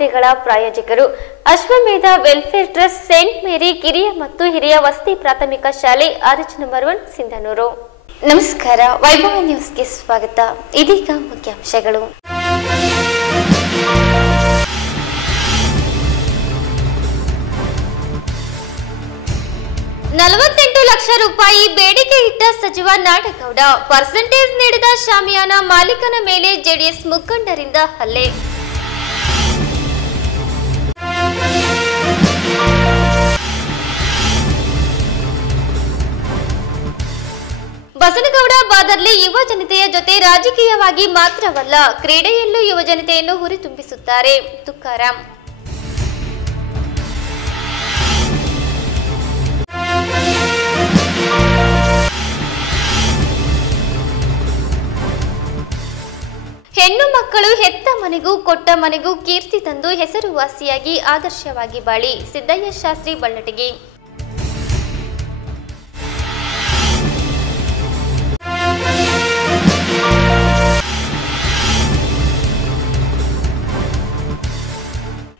ವಾರ್ತೆಗಳ ಪ್ರಾಯೋಜಕರು ಅಶ್ವಮೇಧ welfare trust, Saint ಮೇರಿ ಕಿರಿಯ ಮತ್ತು ಹಿರಿಯ ವಸತಿ ಪ್ರಾಥಮಿಕ ಶಾಲೆ, ಆರ್ಚ್ ನಂಬರ್ 1, ಸಿಂಧನೂರು. ನಮಸ್ಕಾರ, ವೈಭವ ನ್ಯೂಸ್ಗೆ ಸ್ವಾಗತ. ಇದೀಗ ಮುಖ್ಯಾಂಶಗಳು. 48 ಲಕ್ಷ ರೂಪಾಯಿ ಬೇಡಿಕೆ ಇಟ್ಟ ಸಚಿವ ನಾಡಗೌಡ. ಪರ್ಸೆಂಟೇಜ್ ನೀಡಿದ ಶಾಮಿಯಾನ ಮಾಲೀಕನ ಮೇಲೆ ಜೆಡಿಎಸ್ ಮುಖಂಡರಿಂದ ಹಲ್ಲೆ. ಬಸನಗೌಡ ಬಾದರ್ಲಿ ಯುವ ಜನತೆಯ ಜೊತೆ ರಾಜಕೀಯವಾಗಿ ಮಾತ್ರವಲ್ಲ, ಕ್ರೀಡೆಯಲ್ಲೂ ಯುವ ಜನತೆಯನ್ನು ಹುರಿತುಂಬಿಸುತ್ತಾರೆ. ತುಕಾರಾಮ್. ಹೆಣ್ಣು ಮಕ್ಕಳು ಹೆತ್ತ ಮನೆಗೂ ಕೊಟ್ಟ ಮನೆಗೂ ಕೀರ್ತಿ ತಂದು ಹೆಸರುವಾಸಿಯಾಗಿ ಆದರ್ಶವಾಗಿ ಬಾಳಿ. ಸಿದ್ದಯ್ಯ ಶಾಸ್ತ್ರಿ, ಬಳ್ಳಟಗಿ.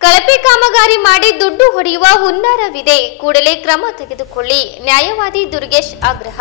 ಕಳಪೆ ಕಾಮಗಾರಿ ಮಾಡಿ ದುಡ್ಡು ಹೊಡೆಯುವ ಹುನ್ನಾರವಿದೆ, ಕೂಡಲೇ ಕ್ರಮ ತೆಗೆದುಕೊಳ್ಳಿ. ನ್ಯಾಯವಾದಿ ದುರ್ಗೇಶ್ ಆಗ್ರಹ.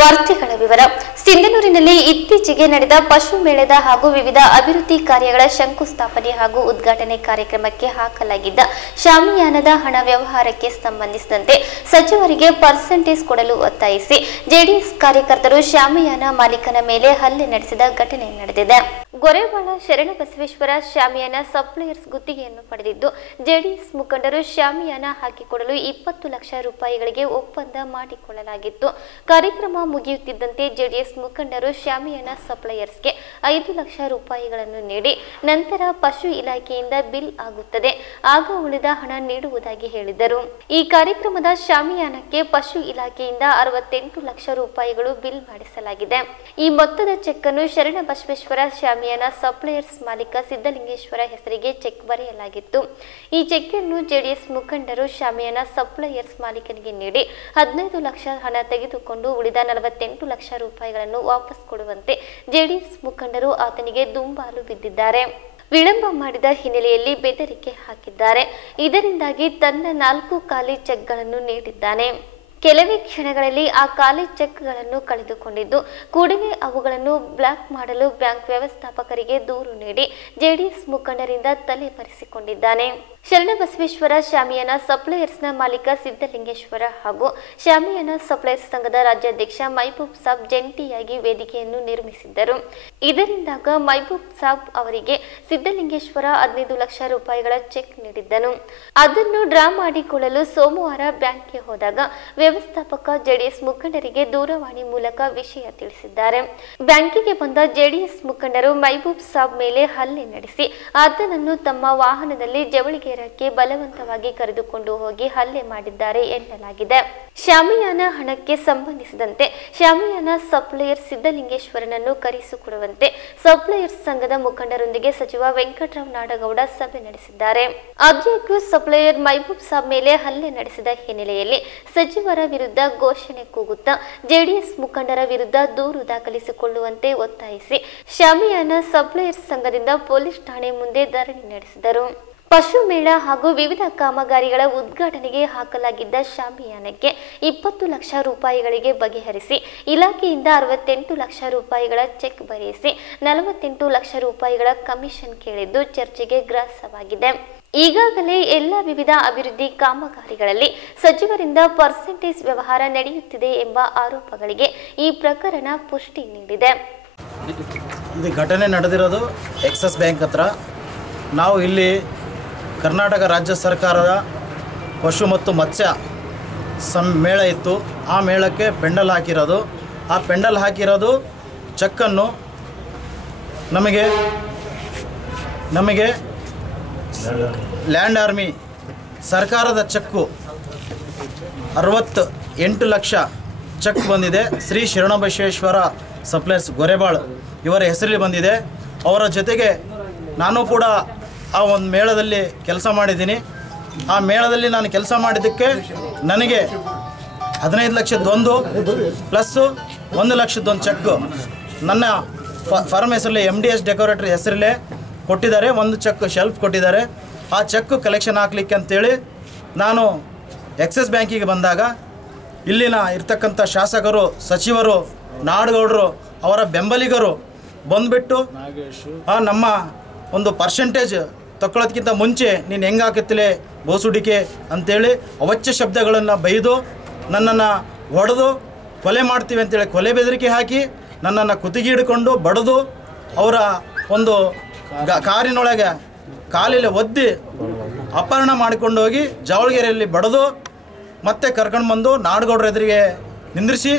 ವಾರ್ತೆಗಳ ವಿವರ. ಸಿಂಧನೂರಿನಲ್ಲಿ ಇತ್ತೀಚೆಗೆ ನಡೆದ ಪಶು ಮೇಳದ ಹಾಗೂ ವಿವಿಧ ಅಭಿವೃದ್ಧಿ ಕಾರ್ಯಗಳ ಶಂಕುಸ್ಥಾಪನೆ ಹಾಗೂ ಉದ್ಘಾಟನೆ ಕಾರ್ಯಕ್ರಮಕ್ಕೆ ಹಾಕಲಾಗಿದ್ದ ಶಾಮಿಯಾನದ ಹಣ ವ್ಯವಹಾರಕ್ಕೆ ಸಂಬಂಧಿಸಿದಂತೆ ಸಚಿವರಿಗೆ ಪರ್ಸೆಂಟೇಜ್ ಕೊಡಲು ಒತ್ತಾಯಿಸಿ ಜೆಡಿಎಸ್ ಕಾರ್ಯಕರ್ತರು ಶಾಮಿಯಾನ ಮಾಲೀಕನ ಮೇಲೆ ಹಲ್ಲೆ ನಡೆಸಿದ ಘಟನೆ ನಡೆದಿದೆ. ಗೊರೆವಾಳ ಶರಣಬಸವೇಶ್ವರ ಶಾಮಿಯಾನ ಸಪ್ಲೈಯರ್ಸ್ ಗುತ್ತಿಗೆಯನ್ನು ಪಡೆದಿದ್ದು, ಜೆಡಿಎಸ್ ಮುಖಂಡರು ಶಾಮಿಯಾನ ಹಾಕಿಕೊಡಲು 20 ಲಕ್ಷ ರೂಪಾಯಿಗಳಿಗೆ ಒಪ್ಪಂದ ಮಾಡಿಕೊಳ್ಳಲಾಗಿತ್ತು. ಕಾರ್ಯಕ್ರಮ ಮುಗಿಯುತ್ತಿದ್ದಂತೆ ಜೆಡಿಎಸ್ ಮುಖಂಡರು ಶಾಮಿಯಾನ ಸಪ್ಲೈಯರ್ಸ್ಗೆ 5 ಲಕ್ಷ ರೂಪಾಯಿಗಳನ್ನು ನೀಡಿ, ನಂತರ ಪಶು ಇಲಾಖೆಯಿಂದ ಬಿಲ್ ಆಗುತ್ತದೆ, ಆಗ ಉಳಿದ ಹಣ ನೀಡುವುದಾಗಿ ಹೇಳಿದರು. ಈ ಕಾರ್ಯಕ್ರಮದ ಶಾಮಿಯಾನಕ್ಕೆ ಪಶು ಇಲಾಖೆಯಿಂದ 68 ಲಕ್ಷ ರೂಪಾಯಿಗಳು ಬಿಲ್ ಮಾಡಿಸಲಾಗಿದೆ. ಈ ಮೊತ್ತದ ಚೆಕ್ ಅನ್ನು ಶರಣಬಸವೇಶ್ವರ ಶಾಮಿಯಾನ ಸಪ್ಲೈಯರ್ಸ್ ಮಾಲೀಕ ಸಿದ್ದಲಿಂಗೇಶ್ವರ ಹೆಸರಿಗೆ ಚೆಕ್ ಬರೆಯಲಾಗಿತ್ತು. ಈ ಚೆಕ್ ಅನ್ನು ಜೆಡಿಎಸ್ ಮುಖಂಡರು ಶಾಮಿಯಾನ ಸಪ್ಲೈಯರ್ಸ್ ಮಾಲೀಕನಿಗೆ ನೀಡಿ 15 ಲಕ್ಷ ಹಣ ತೆಗೆದುಕೊಂಡು ಉಳಿದ 48 ಲಕ್ಷ ರೂಪಾಯಿಗಳನ್ನು ವಾಪಸ್ ಕೊಡುವಂತೆ ಜೆಡಿಎಸ್ ಮುಖಂಡರು ಆತನಿಗೆ ದುಂಬಾಲು ಬಿದ್ದಿದ್ದಾರೆ. ವಿಳಂಬ ಮಾಡಿದ ಹಿನ್ನೆಲೆಯಲ್ಲಿ ಬೆದರಿಕೆ ಹಾಕಿದ್ದಾರೆ. ಇದರಿಂದಾಗಿ ತನ್ನ 4 ಖಾಲಿ ಚೆಕ್ಗಳನ್ನು ನೀಡಿದ್ದಾನೆ. ಕೆಲವೇ ಕ್ಷಣಗಳಲ್ಲಿ ಆ ಖಾಲಿ ಚೆಕ್ಗಳನ್ನು ಕಳೆದುಕೊಂಡಿದ್ದು, ಕೂಡಲೇ ಅವುಗಳನ್ನು ಬ್ಲಾಕ್ ಮಾಡಲು ಬ್ಯಾಂಕ್ ವ್ಯವಸ್ಥಾಪಕರಿಗೆ ದೂರು ನೀಡಿ ಜೆಡಿಎಸ್ ಮುಖಂಡರಿಂದ ತಲೆ ಮರೆಸಿಕೊಂಡಿದ್ದಾನೆ. ಶರಣಬಸವೇಶ್ವರ ಶಾಮಿಯಾನ ಸಪ್ಲೈಯರ್ಸ್ನ ಮಾಲೀಕ ಸಿದ್ದಲಿಂಗೇಶ್ವರ ಹಾಗೂ ಶಾಮಿಯಾನ ಸಪ್ಲೈಯರ್ಸ್ ಸಂಘದ ರಾಜ್ಯಾಧ್ಯಕ್ಷ ಮೈಬೂಬ್ ಸಾಬ್ ಜಂಟಿಯಾಗಿ ವೇದಿಕೆಯನ್ನು ನಿರ್ಮಿಸಿದ್ದರು. ಇದರಿಂದಾಗ ಮೈಬೂಬ್ ಸಾಬ್ ಅವರಿಗೆ ಸಿದ್ದಲಿಂಗೇಶ್ವರ 15 ಲಕ್ಷ ರೂಪಾಯಿಗಳ ಚೆಕ್ ನೀಡಿದ್ದನು. ಅದನ್ನು ಡ್ರಾ ಮಾಡಿಕೊಳ್ಳಲು ಸೋಮವಾರ ಬ್ಯಾಂಕ್ಗೆ ಹೋದಾಗ ವ್ಯವಸ್ಥಾಪಕ ಜೆಡಿಎಸ್ ಮುಖಂಡರಿಗೆ ದೂರವಾಣಿ ಮೂಲಕ ವಿಷಯ ತಿಳಿಸಿದ್ದಾರೆ. ಬ್ಯಾಂಕಿಗೆ ಬಂದ ಜೆಡಿಎಸ್ ಮುಖಂಡರು ಮೈಬೂಬ್ ಸಾಬ್ ಮೇಲೆ ಹಲ್ಲೆ ನಡೆಸಿ ಆತನನ್ನು ತಮ್ಮ ವಾಹನದಲ್ಲಿ ಜವಳಿಗೆರಕ್ಕೆ ಬಲವಂತವಾಗಿ ಕರೆದುಕೊಂಡು ಹೋಗಿ ಹಲ್ಲೆ ಮಾಡಿದ್ದಾರೆ ಎನ್ನಲಾಗಿದೆ. ಶಾಮಿಯಾನ ಹಣಕ್ಕೆ ಸಂಬಂಧಿಸಿದಂತೆ ಶಾಮಿಯಾನ ಸಪ್ಲೈಯರ್ ಸಿದ್ದಲಿಂಗೇಶ್ವರನನ್ನು ಕರೆಸಿಕೊಡುವಂತೆ ಸಪ್ಲೈಯರ್ಸ್ ಸಂಘದ ಮುಖಂಡರೊಂದಿಗೆ ಸಚಿವ ವೆಂಕಟರಾವ್ ನಾಡಗೌಡ ಸಭೆ ನಡೆಸಿದ್ದಾರೆ. ಆದಾಗ್ಯೂ ಸಪ್ಲೈಯರ್ ಮೈಬೂಬ್ ಸಾಬ್ ಮೇಲೆ ಹಲ್ಲೆ ನಡೆಸಿದ ಹಿನ್ನೆಲೆಯಲ್ಲಿ ಸಚಿವರ ವಿರುದ್ಧ ಘೋಷಣೆ ಕೂಗುತ್ತಾ ಜೆಡಿಎಸ್ ಮುಖಂಡರ ವಿರುದ್ಧ ದೂರು ದಾಖಲಿಸಿಕೊಳ್ಳುವಂತೆ ಒತ್ತಾಯಿಸಿ ಶಾಮಿಯಾನ ಸಪ್ಲೈಯರ್ಸ್ ಸಂಘದಿಂದ ಪೊಲೀಸ್ ಠಾಣೆ ಮುಂದೆ ಧರಣಿ ನಡೆಸಿದರು. ಪಶು ಮೇಳ ಹಾಗೂ ವಿವಿಧ ಕಾಮಗಾರಿಗಳ ಉದ್ಘಾಟನೆಗೆ ಹಾಕಲಾಗಿದ್ದ ಶಾಮಿಯಾನಕ್ಕೆ 20 ಲಕ್ಷ ರೂಪಾಯಿಗಳಿಗೆ ಬಗೆಹರಿಸಿ ಇಲಾಖೆಯಿಂದ 68 ಲಕ್ಷ ರೂಪಾಯಿಗಳ ಚೆಕ್ ಬರೆಯಿಸಿ 48 ಲಕ್ಷ ರೂಪಾಯಿಗಳ ಕಮಿಷನ್ ಕೇಳಿದ್ದು ಚರ್ಚೆಗೆ ಗ್ರಾಸವಾಗಿದೆ. ಈಗಾಗಲೇ ಎಲ್ಲ ವಿವಿಧ ಅಭಿವೃದ್ಧಿ ಕಾಮಗಾರಿಗಳಲ್ಲಿ ಸಚಿವರಿಂದ ಪರ್ಸೆಂಟೇಜ್ ವ್ಯವಹಾರ ನಡೆಯುತ್ತಿದೆ ಎಂಬ ಆರೋಪಗಳಿಗೆ ಈ ಪ್ರಕರಣ ಪುಷ್ಟಿ ನೀಡಿದೆ. ಇದು ಘಟನೆ ನಡೆದಿರೋದು ಎಕ್ಸಿಸ್ ಬ್ಯಾಂಕ್ ಹತ್ರ. ನಾವು ಇಲ್ಲಿ ಕರ್ನಾಟಕ ರಾಜ್ಯ ಸರ್ಕಾರದ ಪಶು ಮತ್ತು ಮತ್ಸ್ಯ ಮೇಳ ಇತ್ತು. ಆ ಮೇಳಕ್ಕೆ ಪೆಂಡಲ್ ಹಾಕಿರೋದು. ಆ ಪೆಂಡಲ್ ಹಾಕಿರೋದು ಚೆಕ್ಕನ್ನು ನಮಗೆ ಲ್ಯಾಂಡ್ ಆರ್ಮಿ ಸರ್ಕಾರದ ಚೆಕ್ಕು 68 ಲಕ್ಷ ಚೆಕ್ ಬಂದಿದೆ. ಶ್ರೀ ಶರಣಬಸವೇಶ್ವರ ಸಪ್ಲೈಯರ್ಸ್ ಗೊರೆವಾಳ ಇವರ ಹೆಸರಲ್ಲಿ ಬಂದಿದೆ. ಅವರ ಜೊತೆಗೆ ನಾನು ಕೂಡ ಆ ಒಂದು ಮೇಳದಲ್ಲಿ ಕೆಲಸ ಮಾಡಿದ್ದೀನಿ. ಆ ಮೇಳದಲ್ಲಿ ನಾನು ಕೆಲಸ ಮಾಡಿದ್ದಕ್ಕೆ ನನಗೆ 15 ಲಕ್ಷದೊಂದು ಪ್ಲಸ್ಸು 1 ಲಕ್ಷದೊಂದು ಚೆಕ್ ನನ್ನ ಫರ್ಮ್ ಹೆಸರಲ್ಲಿ MDS ಡೆಕೋರೇಟರ್ ಹೆಸರಲ್ಲೇ ಕೊಟ್ಟಿದ್ದಾರೆ. ಒಂದು ಚೆಕ್ ಶೆಲ್ಫ್ ಕೊಟ್ಟಿದ್ದಾರೆ. ಆ ಚೆಕ್ ಕಲೆಕ್ಷನ್ ಹಾಕ್ಲಿಕ್ಕೆ ಅಂತೇಳಿ ನಾನು ಎಕ್ಸಿಸ್ ಬ್ಯಾಂಕಿಗೆ ಬಂದಾಗ ಇಲ್ಲಿನ ಇರ್ತಕ್ಕಂಥ ಶಾಸಕರು, ಸಚಿವರು, ನಾಡಗೌಡರು, ಅವರ ಬೆಂಬಲಿಗರು ಬಂದುಬಿಟ್ಟು ನಮ್ಮ ಒಂದು ಪರ್ಸೆಂಟೇಜ್ ತಗೊಳ್ಳೋದಕ್ಕಿಂತ ಮುಂಚೆ ನೀನು ಹೆಂಗೆ ಹಾಕುತ್ತಲೇ ಬೋಸುಡಿಕೆ ಅಂಥೇಳಿ ಅವಾಚ್ಯ ಶಬ್ದಗಳನ್ನು ಬೈದು ನನ್ನನ್ನು ಹೊಡೆದು ಕೊಲೆ ಮಾಡ್ತೀವಿ ಅಂತೇಳಿ ಕೊಲೆ ಬೆದರಿಕೆ ಹಾಕಿ ನನ್ನನ್ನು ಕುತ್ತಿಗೆ ಹಿಡ್ಕೊಂಡು ಬಡಿದು ಅವರ ಒಂದು ಕಾರಿನೊಳಗೆ ಕಾಲಿಗೆ ಒದ್ದಿ ಅಪಹರಣ ಮಾಡಿಕೊಂಡು ಹೋಗಿ ಜಾವಳಗೆರೆಯಲ್ಲಿ ಬಡಿದು ಮತ್ತೆ ಕರ್ಕೊಂಡು ಬಂದು ನಾಡಗೌಡರ ಎದುರಿಗೆ ನಿಂದಿರಿಸಿ,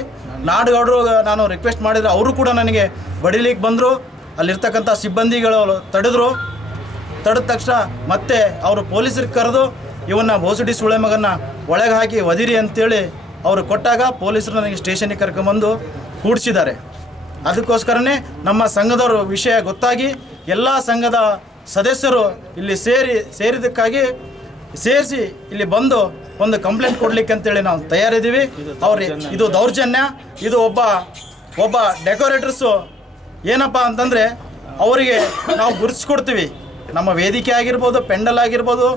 ನಾಡಗೌಡರು ನಾನು ರಿಕ್ವೆಸ್ಟ್ ಮಾಡಿದರೆ ಅವರು ಕೂಡ ನನಗೆ ಬಡಿಲಿಕ್ಕೆ ಬಂದರು. ಅಲ್ಲಿರ್ತಕ್ಕಂಥ ಸಿಬ್ಬಂದಿಗಳು ತಡೆದ ತಕ್ಷಣ ಮತ್ತೆ ಅವರು ಪೊಲೀಸರಿಗೆ ಕರೆದು ಇವನ್ನ ಬೋಸುಡಿ ಸುಳೆ ಮಗನ ಒಳಗೆ ಹಾಕಿ ಒದಿರಿ ಅಂತೇಳಿ ಅವರು ಕೊಟ್ಟಾಗ ಪೊಲೀಸರು ನನಗೆ ಸ್ಟೇಷನ್ಗೆ ಕರ್ಕೊಂಬಂದು ಕೂಡಿಸಿದ್ದಾರೆ. ಅದಕ್ಕೋಸ್ಕರನೇ ನಮ್ಮ ಸಂಘದವರು ವಿಷಯ ಗೊತ್ತಾಗಿ ಎಲ್ಲ ಸಂಘದ ಸದಸ್ಯರು ಇಲ್ಲಿ ಸೇರಿದ್ದಕ್ಕಾಗಿ ಸೇರಿಸಿ ಇಲ್ಲಿ ಬಂದು ಒಂದು ಕಂಪ್ಲೇಂಟ್ ಕೊಡಲಿಕ್ಕೆ ಅಂತೇಳಿ ನಾವು ತಯಾರಿದ್ದೀವಿ. ಇದು ದೌರ್ಜನ್ಯ. ಇದು ಒಬ್ಬ ಡೆಕೋರೇಟರ್ಸು ಏನಪ್ಪ ಅಂತಂದರೆ ಅವರಿಗೆ ನಾವು ಗುರುತಿಸ್ಕೊಡ್ತೀವಿ. ನಮ್ಮ ವೇದಿಕೆ ಆಗಿರ್ಬೋದು, ಪೆಂಡಲ್ ಆಗಿರ್ಬೋದು,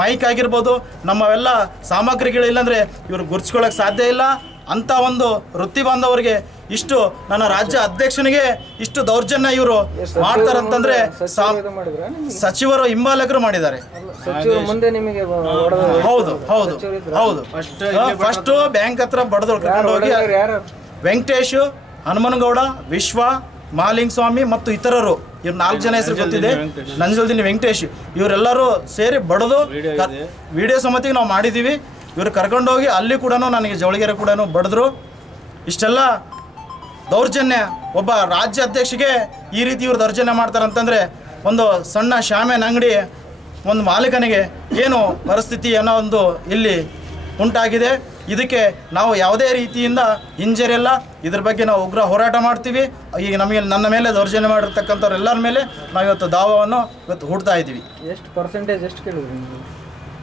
ಮೈಕ್ ಆಗಿರ್ಬೋದು, ನಮ್ಮವೆಲ್ಲ ಸಾಮಗ್ರಿಗಳಿಲ್ಲಾಂದರೆ ಇವರು ಗುರುತಿಸ್ಕೊಳ್ಳೋಕೆ ಸಾಧ್ಯ ಇಲ್ಲ. ಅಂಥ ಒಂದು ವೃತ್ತಿ ಬಾಂಧವರಿಗೆ ಇಷ್ಟು ನನ್ನ ರಾಜ್ಯ ಅಧ್ಯಕ್ಷನಿಗೆ ಇಷ್ಟು ದೌರ್ಜನ್ಯ ಇವರು ಮಾಡ್ತಾರಂತಂದ್ರೆ ಸಚಿವರು ಹಿಂಬಾಲಕರು ಮಾಡಿದ್ದಾರೆ. ಹೌದು ಹೌದು ಹೌದು. ಫಸ್ಟ್ ಬ್ಯಾಂಕ್ ಹತ್ರ ಬಡದು ಕರ್ಕೊಂಡು ಹೋಗಿ ವೆಂಕಟೇಶ್, ಹನುಮನಗೌಡ, ವಿಶ್ವ, ಮಹಾಲಿಂಗ ಸ್ವಾಮಿ ಮತ್ತು ಇತರರು, ಇವ್ರು 4 ಜನ ಹೆಸರು ಗೊತ್ತಿದೆ. ನಂಜಲ್ದಿನಿ ವೆಂಕಟೇಶ್, ಇವರೆಲ್ಲರೂ ಸೇರಿ ಬಡದು ವಿಡಿಯೋ ಸಮೇತ ನಾವು ಮಾಡಿದ್ದೀವಿ. ಇವರು ಕರ್ಕೊಂಡೋಗಿ ಅಲ್ಲಿ ಕೂಡ ನನಗೆ ಜವಳಗೆರೆ ಕೂಡ ಬಡಿದ್ರು. ಇಷ್ಟೆಲ್ಲ ದೌರ್ಜನ್ಯ. ಒಬ್ಬ ರಾಜ್ಯ ಅಧ್ಯಕ್ಷಿಗೆ ಈ ರೀತಿ ಇವರು ದೌರ್ಜನ್ಯ ಮಾಡ್ತಾರಂತಂದರೆ ಒಂದು ಸಣ್ಣ ಶಾಮಿಯಾನ ಅಂಗಡಿ ಒಂದು ಮಾಲೀಕನಿಗೆ ಏನು ಪರಿಸ್ಥಿತಿ ಅನ್ನೋ ಒಂದು ಇಲ್ಲಿ ಉಂಟಾಗಿದೆ. ಇದಕ್ಕೆ ನಾವು ಯಾವುದೇ ರೀತಿಯಿಂದ ಹಿಂಜರಿಯಲ್ಲ. ಇದ್ರ ಬಗ್ಗೆ ನಾವು ಉಗ್ರ ಹೋರಾಟ ಮಾಡ್ತೀವಿ. ಈಗ ನನ್ನ ಮೇಲೆ ದೌರ್ಜನ್ಯ ಮಾಡಿರ್ತಕ್ಕಂಥವ್ರೆಲ್ಲರ ಮೇಲೆ ನಾವು ಇವತ್ತು ದಾವವನ್ನು ಹೂಡ್ತಾ ಇದ್ದೀವಿ. ಎಷ್ಟು ಪರ್ಸೆಂಟೇಜ್ ಎಷ್ಟು ಕೇಳಿದ್ರಿ?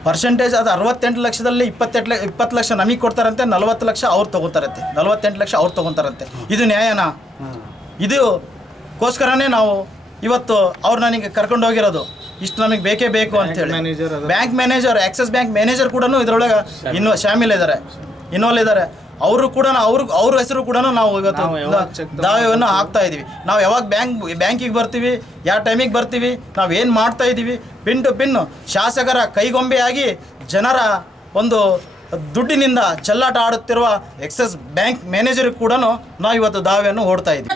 ಪರ್ಸೆಂಟೇಜ್ ಅದು 68 ಲಕ್ಷದಲ್ಲಿ 20 ಲಕ್ಷ ನಮಗೆ ಕೊಡ್ತಾರಂತೆ, 40 ಲಕ್ಷ ಅವ್ರು ತೊಗೊತಾರಂತೆ, 48 ಲಕ್ಷ ಅವ್ರು ತೊಗೊತಾರಂತೆ. ಇದು ನ್ಯಾಯನಾ? ಇದಕ್ಕೋಸ್ಕರನೇ ನಾವು ಇವತ್ತು ಅವ್ರು ನನಗೆ ಕರ್ಕೊಂಡು ಹೋಗಿರೋದು. ಇಷ್ಟು ನಮಗೆ ಬೇಕೇ ಬೇಕು ಅಂತೇಳಿ. Bank manager, Axis bank manager ಕೂಡ ಇದರೊಳಗೆ ಇನ್ವಾಲ್ವ್ ಇದ್ದಾರೆ. ಅವರು ಕೂಡ ಅವ್ರ ಹೆಸರು ಕೂಡ ನಾವು ಇವತ್ತು ದಾವೆಯನ್ನು ಹಾಕ್ತಾ ಇದ್ದೀವಿ. ನಾವು ಯಾವಾಗ ಬ್ಯಾಂಕಿಗೆ ಬರ್ತೀವಿ, ಯಾವ ಟೈಮಿಗೆ ಬರ್ತೀವಿ, ನಾವು ಏನು ಮಾಡ್ತಾ ಇದ್ದೀವಿ, ಪಿನ್ ಟು ಪಿನ್ ಶಾಸಕರ ಕೈಗೊಂಬೆಯಾಗಿ ಜನರ ಒಂದು ದುಡ್ಡಿನಿಂದ ಚೆಲ್ಲಾಟ ಆಡುತ್ತಿರುವ ಎಕ್ಸಿಸ್ ಬ್ಯಾಂಕ್ ಮ್ಯಾನೇಜರ್ ಕೂಡ ನಾವು ಇವತ್ತು ದಾವೆಯನ್ನು ಓಡ್ತಾ ಇದ್ದೀವಿ.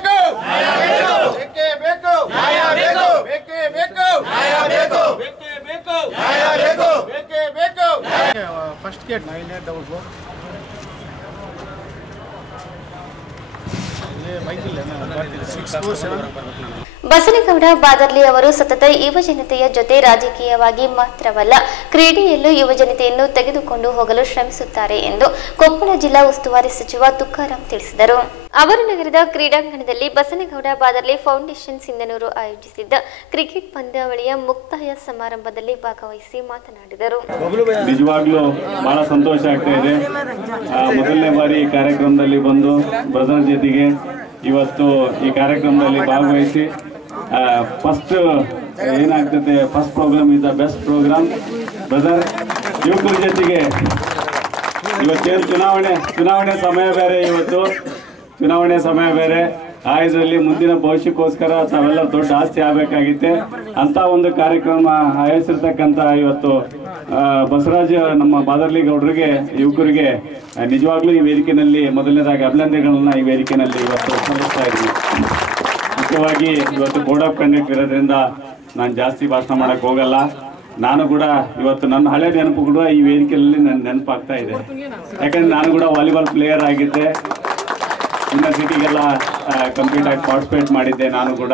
ಬಸನಗೌಡ ಬಾದರ್ಲಿ ಅವರು ಸತತ ಯುವಜನತೆಯ ಜೊತೆ ರಾಜಕೀಯವಾಗಿ ಮಾತ್ರವಲ್ಲ, ಕ್ರೀಡೆಯಲ್ಲೂ ಯುವಜನತೆಯನ್ನು ತೆಗೆದುಕೊಂಡು ಹೋಗಲು ಶ್ರಮಿಸುತ್ತಾರೆ ಎಂದು ಕೊಪ್ಪಳ ಜಿಲ್ಲಾ ಉಸ್ತುವಾರಿ ಸಚಿವ ತುಕಾರಾಂ ತಿಳಿಸಿದರು. ಅವರು ನಗರದ ಕ್ರೀಡಾಂಗಣದಲ್ಲಿ ಬಸನಗೌಡ ಬಾದರ್ಲಿ ಫೌಂಡೇಶನ್ ಸಿಂಧನೂರು ಆಯೋಜಿಸಿದ್ದ ಕ್ರಿಕೆಟ್ ಪಂದ್ಯಾವಳಿಯ ಮುಕ್ತಾಯ ಸಮಾರಂಭದಲ್ಲಿ ಭಾಗವಹಿಸಿ ಮಾತನಾಡಿದರು. ನಿಜವಾಗ್ಲೂ ಬಹಳ ಸಂತೋಷ ಆಗ್ತಾ ಇದೆ. ಮೊದಲನೇ ಬಾರಿ ಈ ಕಾರ್ಯಕ್ರಮದಲ್ಲಿ ಬಂದು ಬ್ರದರ್ ಜೊತೆಗೆ ಇವತ್ತು ಈ ಕಾರ್ಯಕ್ರಮದಲ್ಲಿ ಭಾಗವಹಿಸಿ ಫಸ್ಟ್ ಏನಾಗ್ತದೆ, first programme is the best programme. Brother ಯುವಕರ ಜೊತೆಗೆ ಇವತ್ತೇನು ಚುನಾವಣೆ ಸಮಯ ಬೇರೆ, ಇವತ್ತು ಚುನಾವಣೆ ಸಮಯ ಬೇರೆ. ಇದರಲ್ಲಿ ಮುಂದಿನ ಭವಿಷ್ಯಕ್ಕೋಸ್ಕರ ತಾವೆಲ್ಲ ದೊಡ್ಡ ಆಸ್ತಿ ಆಗಬೇಕಾಗಿತ್ತೆ. ಅಂತ ಒಂದು ಕಾರ್ಯಕ್ರಮ ಆಯೋಜಿಸಿರ್ತಕ್ಕಂಥ ಇವತ್ತು ಬಸವರಾಜ್ ನಮ್ಮ ಬಾದರ್ಲಿ ಗೌಡರಿಗೆ, ಯುವಕರಿಗೆ ನಿಜವಾಗ್ಲೂ ಈ ವೇದಿಕೆಯಲ್ಲಿ ಮೊದಲನೇದಾಗಿ ಅಭಿನಂದನೆಗಳನ್ನ ಈ ವೇದಿಕೆಯಲ್ಲಿ ಇವತ್ತು ಸಲ್ಲಿಸ್ತಾ ಇದ್ದೀನಿ. ಮುಖ್ಯವಾಗಿ ಇವತ್ತು ಬೋರ್ಡ್ ಆಫ್ ಕಂಡಕ್ಟ್ ಇರೋದ್ರಿಂದ ನಾನು ಜಾಸ್ತಿ ಭಾಷಣ ಮಾಡಕ್ ಹೋಗಲ್ಲ. ನಾನು ಕೂಡ ಇವತ್ತು ನನ್ನ ಹಳೆ ನೆನಪು ಕೂಡ ಈ ವೇದಿಕೆಯಲ್ಲಿ ನನ್ನ ನೆನಪಾಗ್ತಾ ಇದೆ. ಯಾಕಂದ್ರೆ ನಾನು ಕೂಡ ವಾಲಿಬಾಲ್ ಪ್ಲೇಯರ್ ಆಗಿದ್ದೆ, ಯೂನಿವರ್ಸಿಟಿಗೆಲ್ಲ ಕಂಪ್ಲೀಟ್ ಆಗಿ ಪಾರ್ಟಿಸಿಪೇಟ್ ಮಾಡಿದ್ದೆ. ನಾನು ಕೂಡ